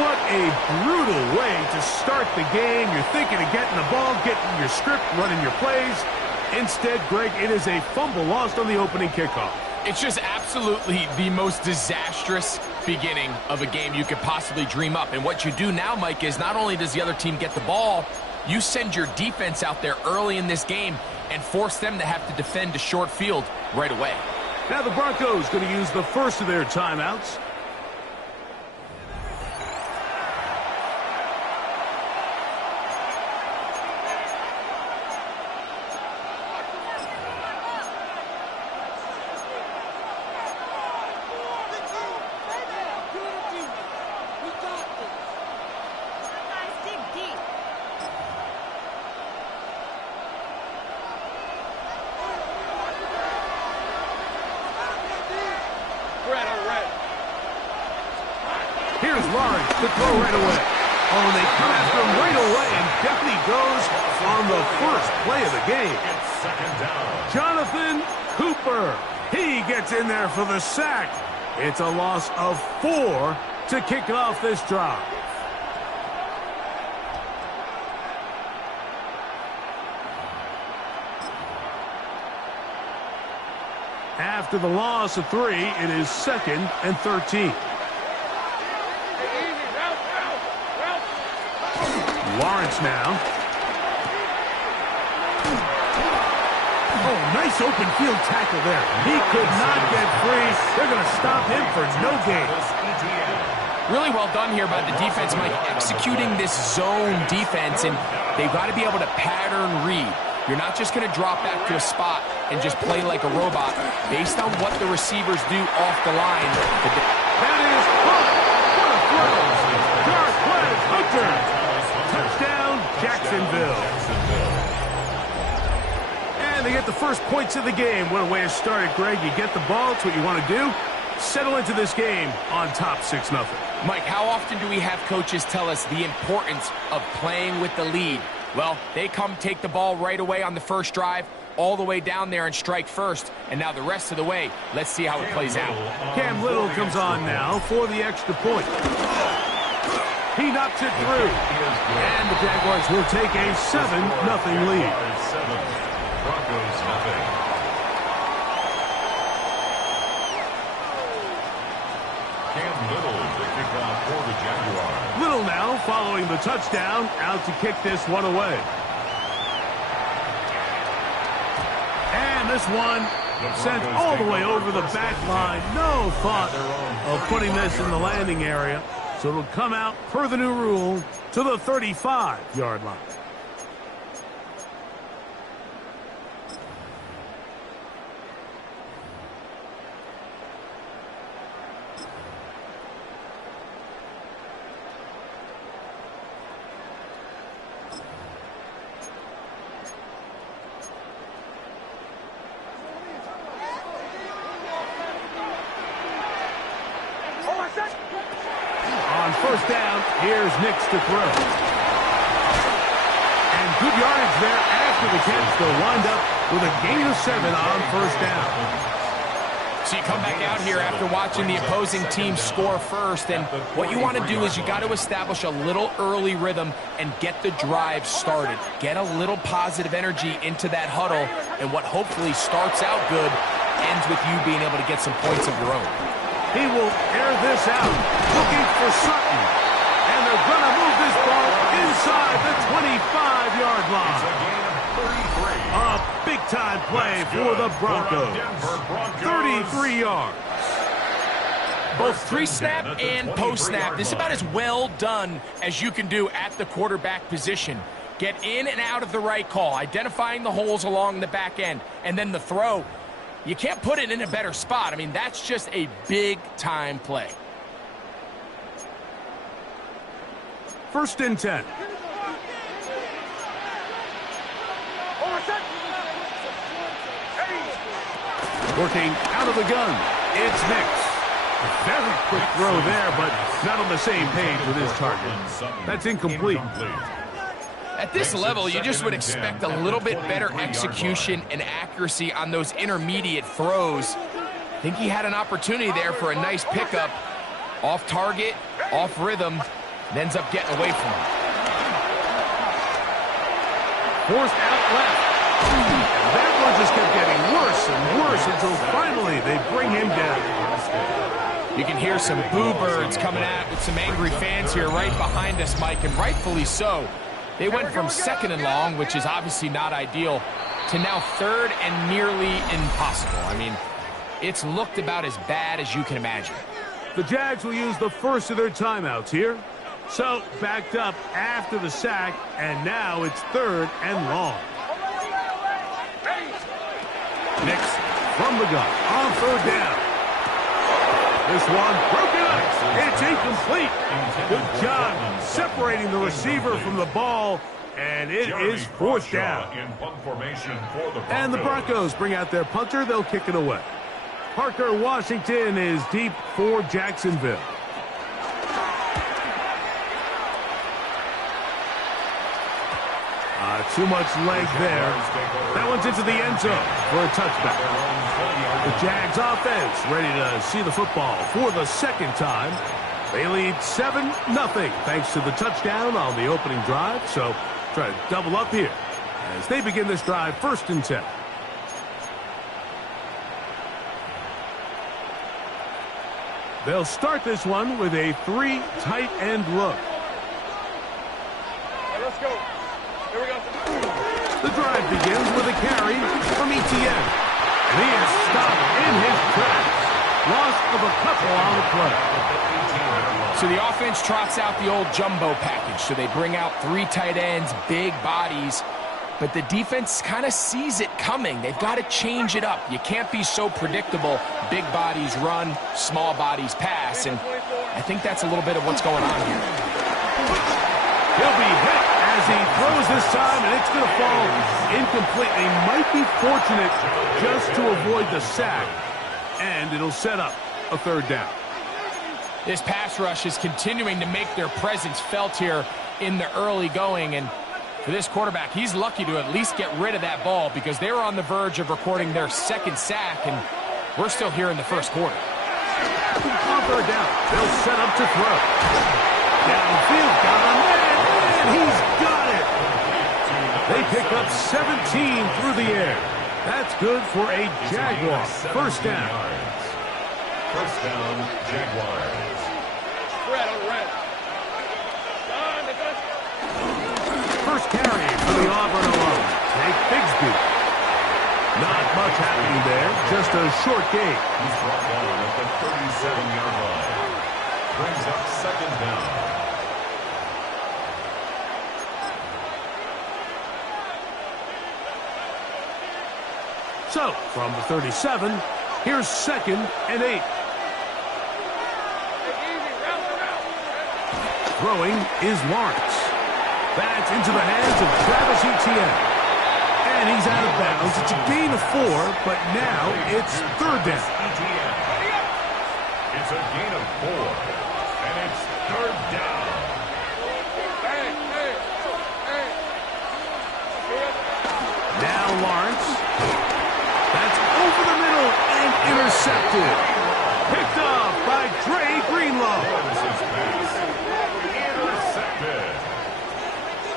What a brutal way to start the game. You're thinking of getting the ball, getting your script, running your plays. Instead, Greg, it is a fumble lost on the opening kickoff. It's just absolutely the most disastrous beginning of a game you could possibly dream up. And what you do now, Mike, is not only does the other team get the ball, you send your defense out there early in this game and force them to have to defend a short field right away. Now the Broncos going to use the first of their timeouts. Here's Lawrence to throw right away. Oh, and they come after him right away, and definitely goes on the first play of the game. Jonathan Cooper. He gets in there for the sack. It's a loss of 4 to kick off this drive. After the loss of 3, it is 2nd and 13. Lawrence now. Oh, nice open field tackle there. He could not get free. They're going to stop him for no gain. Really well done here by the defense, Mike, executing this zone defense, and they've got to be able to pattern read. You're not just going to drop back to a spot and just play like a robot based on what the receivers do off the line. That is caught. What a throw. Dark West Hunter. Touchdown, Jacksonville. And they get the first points of the game. What a way to start it, Greg. You get the ball. It's what you want to do. Settle into this game on top 6-0. Mike, how often do we have coaches tell us the importance of playing with the lead? Well, they come take the ball right away on the first drive, all the way down there and strike first. And now the rest of the way, let's see how it plays out. Cam Little comes on now for the extra point. He knocks it through. And the Jaguars will take a 7-0 lead. Broncos nothing. Cam Little to kick off for the Jaguars. Little now following the touchdown, out to kick this one away. And this one sent all the way over the back line. No thought of putting this in the landing area. So it'll come out, per the new rule, to the 35-yard line. First down, here's Nix to throw. And good yardage there after the catch. They'll wind up with a gain of 7 on first down. So you come back out here after watching the opposing team score first, and what you want to do is you got to establish a little early rhythm and get the drive started. Get a little positive energy into that huddle, and what hopefully starts out good ends with you being able to get some points of your own. He will air this out, looking for Sutton. And they're going to move this ball inside the 25-yard line. A big-time play for the Broncos. 33 yards. Both pre-snap and post-snap, this is about as well done as you can do at the quarterback position. Get in and out of the right call, identifying the holes along the back end, and then the throw. You can't put it in a better spot. I mean, that's just a big-time play. 1st and 10. Working out of the gun, it's Nix. A very quick throw there, but not on the same page with his target. That's incomplete. At this level, you just would expect a little bit better execution and accuracy on those intermediate throws. I think he had an opportunity there for a nice pickup. Off target, off rhythm, and ends up getting away from him. Forced out left. That one just kept getting worse and worse until finally they bring him down. You can hear some boo birds coming out with some angry fans here right behind us, Mike, and rightfully so. They went from 2nd and long, which is obviously not ideal, to now 3rd and nearly impossible. I mean, it's looked about as bad as you can imagine. The Jags will use the first of their timeouts here. So, backed up after the sack, and now it's 3rd and long. Nix from the gun on 3rd down. This one broken up. It's incomplete. Good job separating the receiver from the ball, and it is 4th down. And the Broncos bring out their punter. They'll kick it away. Parker Washington is deep for Jacksonville. Too much leg there. That one's into the end zone for a touchback. The Jags offense ready to see the football for the 2nd time. They lead 7-0 thanks to the touchdown on the opening drive. So try to double up here as they begin this drive 1st and 10. They'll start this one with a 3 tight end look. Let's go. Here we go. The drive begins with a carry from Etienne. And he is stopped in his tracks. Loss of a couple on the play. So the offense trots out the old jumbo package. So they bring out 3 tight ends, big bodies. But the defense kind of sees it coming. They've got to change it up. You can't be so predictable. Big bodies run, small bodies pass. And I think that's a little bit of what's going on here. He'll be hit as he throws this time, and it's going to fall incomplete. They might be fortunate just to avoid the sack, and it'll set up a 3rd down. This pass rush is continuing to make their presence felt here in the early going, and for this quarterback, he's lucky to at least get rid of that ball because they were on the verge of recording their 2nd sack, and we're still here in the 1st quarter. On 3rd down, they'll set up to throw. Downfield, got a man, and he's got it. They pick up 17 through the air. That's good for a Jaguar 1st down. 1st down, Jaguars. Red on red. First carry for the Auburn alone. Take Bigsby. Not much happening there. Just a short gain. He's brought down at the 37-yard line. Brings up 2nd down. So, from the 37, here's 2nd and 8. Throwing is Lawrence. That's into the hands of Travis Etienne. And he's out of bounds. It's a gain of 4, but now it's 3rd down. It's a gain of 4, and it's 3rd down. Now Lawrence. That's over the middle and intercepted. Picked off by Dre Greenlaw. Intercepted.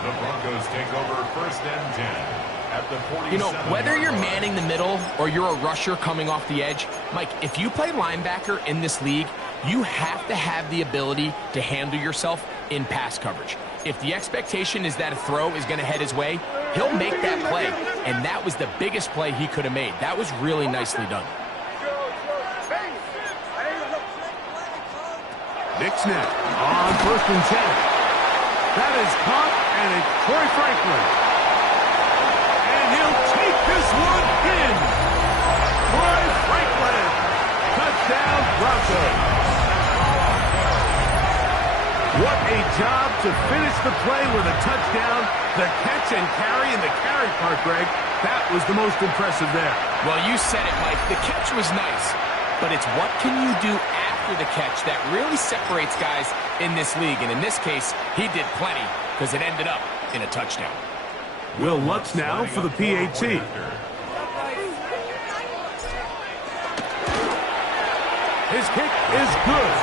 The Broncos take over 1st and 10 at the 47. You know, whether you're manning the middle or you're a rusher coming off the edge, Mike, if you play linebacker in this league, you have to have the ability to handle yourself in pass coverage. If the expectation is that a throw is going to head his way, he'll make that play. And that was the biggest play he could have made. That was really nicely done. Nick's now on 1st and 10. That is caught, and it's Troy Franklin. And he'll take this one in. Troy Franklin. Touchdown, Broncos. What a job to finish the play with a touchdown. The catch and carry, and the carry part, Greg, that was the most impressive there. Well, you said it, Mike. The catch was nice, but it's what can you do after the catch that really separates guys in this league. And in this case, he did plenty because it ended up in a touchdown. Will Lutz now for the PAT. His kick is good.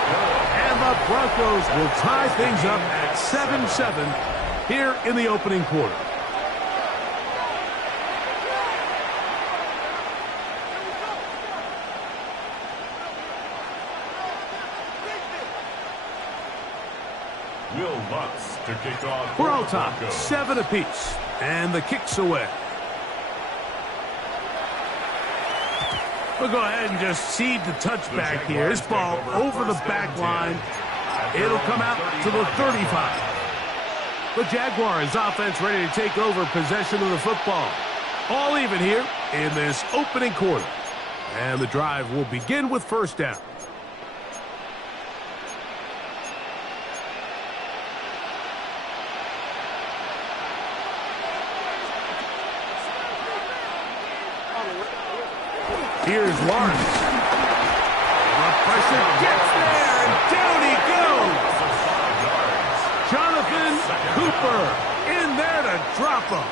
And the Broncos will tie things up at 7-7 here in the opening quarter. Will Lutz to kick off. We're all tied, 7 apiece, and the kick's away. We'll go ahead and just cede the touchback here. This ball over the back line. It'll come out to the 35. The Jaguars offense ready to take over possession of the football. All even here in this opening quarter. And the drive will begin with first down. Here's Lawrence. The pressure gets there, and down he goes. Jonathan Cooper in there to drop him.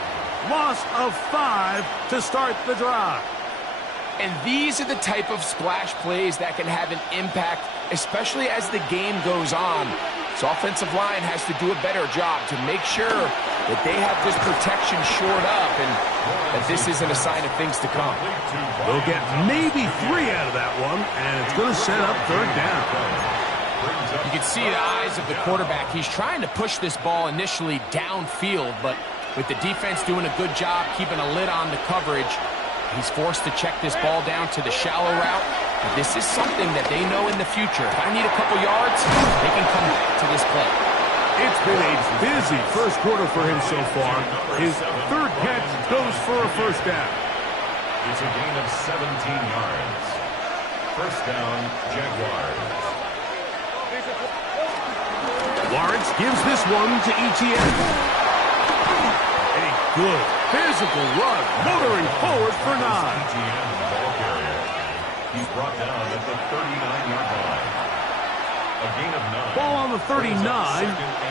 Loss of 5 to start the drive. And these are the type of splash plays that can have an impact, especially as the game goes on. So offensive line has to do a better job to make sure that they have this protection shored up and that this isn't a sign of things to come. They'll get maybe 3 out of that one, and it's going to set up third down. You can see the eyes of the quarterback. He's trying to push this ball initially downfield, but with the defense doing a good job keeping a lid on the coverage, he's forced to check this ball down to the shallow route. But this is something that they know in the future. If I need a couple yards, they can come back to this play. It's been a busy first quarter for him so far. His third catch goes for a first down. It's a gain of 17 yards. First down, Jaguars. Lawrence gives this one to Etienne. A good physical run, motoring forward for 9. Etienne, the ball carrier. He's brought down at the 39-yard line. A gain of 9. Ball on the 39.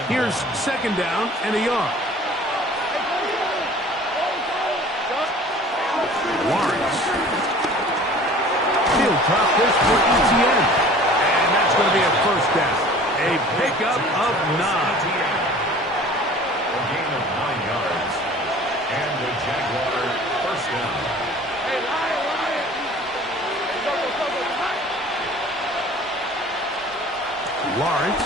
Here's second down and a yard. Lawrence. He'll drop this for Etienne. And that's going to be a first down. A pickup of 9. A gain of 9 yards. And the Jaguar first down. Hey, Lion! Lawrence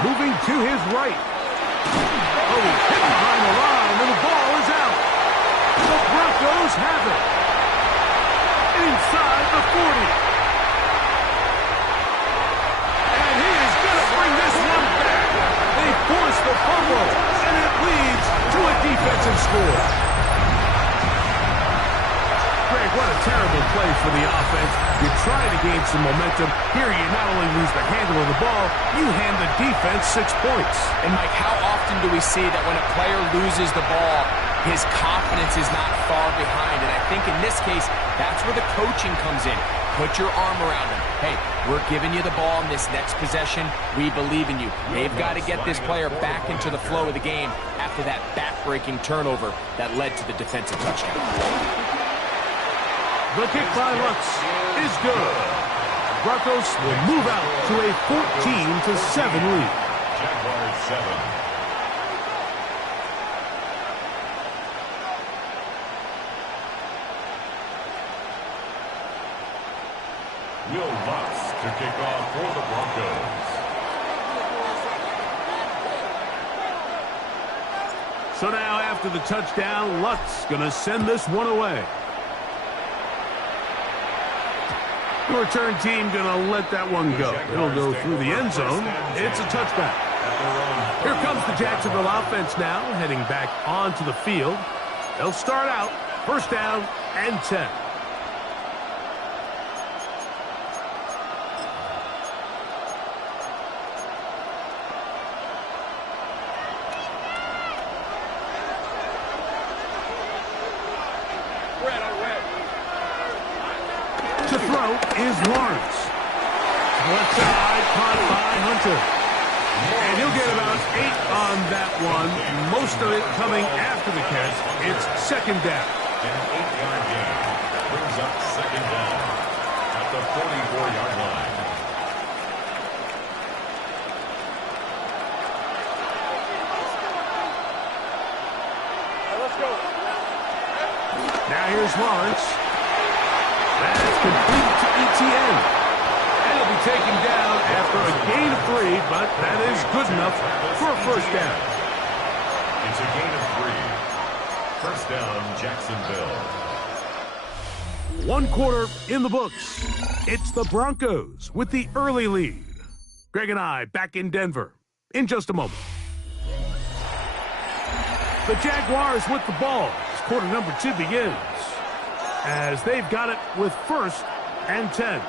moving to his right. Oh, he's hit behind the line, and the ball is out. The Broncos have it. Inside the 40. And he is going to bring this one back. They force the fumble, and it leads to a defensive score. Greg, what a terrible play for the offense. You try to gain some momentum. Here you not only lose the handle of the ball, you hand the defense 6 points. And Mike, how often do we see that when a player loses the ball, his confidence is not far behind? And I think in this case, that's where the coaching comes in. Put your arm around him. Hey, we're giving you the ball in this next possession. We believe in you. They've got to get this player back into the flow of the game after that back-breaking turnover that led to the defensive touchdown. The kick by Lutz is good. Broncos will move out to a 14-7 lead. Jaguars 7. Will Lutz to kick off for the Broncos. So now after the touchdown, Lutz going to send this one away. The return team going to let that one go. It'll go through the end zone. It's a touchback. Here comes the Jacksonville offense now, heading back onto the field. They'll start out first down and 10. To throw is Lawrence. Left side, caught by Hunter. And he'll get about 8 on that one. Most of it coming after the catch. It's second down. An 8-yard gain brings up second down at the 44-yard line. Let's go. Now here's Lawrence. That's complete to Etienne. And he'll be taken down after a gain of 3, but that is good enough for a first down. It's a gain of 3. First down, Jacksonville. 1 quarter in the books. It's the Broncos with the early lead. Greg and I back in Denver in just a moment. The Jaguars with the ball as quarter number 2 begins, as they've got it with 1st and 10.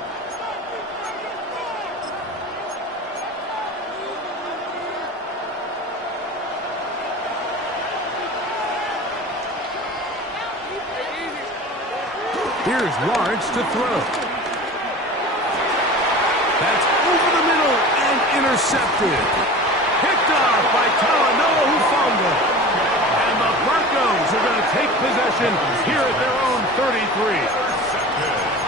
Here's Lawrence to throw. That's over the middle and intercepted. Picked off by Talanoa Hufanga. And the Broncos are going to take possession here at their own 33.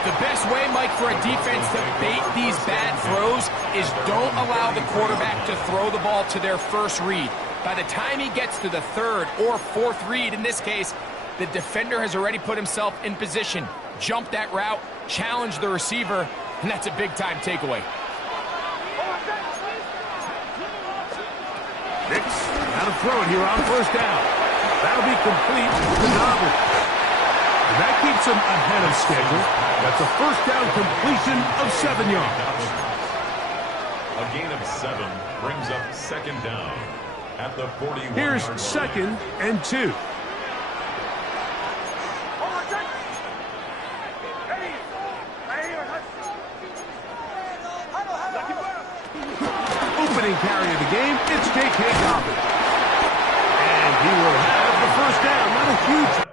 The best way, Mike, for a defense to bait these bad throws is don't allow the quarterback to throw the ball to their first read. By the time he gets to the 3rd or 4th read, in this case, the defender has already put himself in position, jumped that route, challenged the receiver, and that's a big-time takeaway. Nix, now to throw it here on 1st down. That'll be complete to Dobbins. And that keeps him ahead of schedule. That's a 1st down completion of 7 yards. A gain of 7 brings up 2nd down at the 41. Here's 2nd and 2. Opening carry of the game, it's J.K. Dobbins. And he will have the 1st down. Not a huge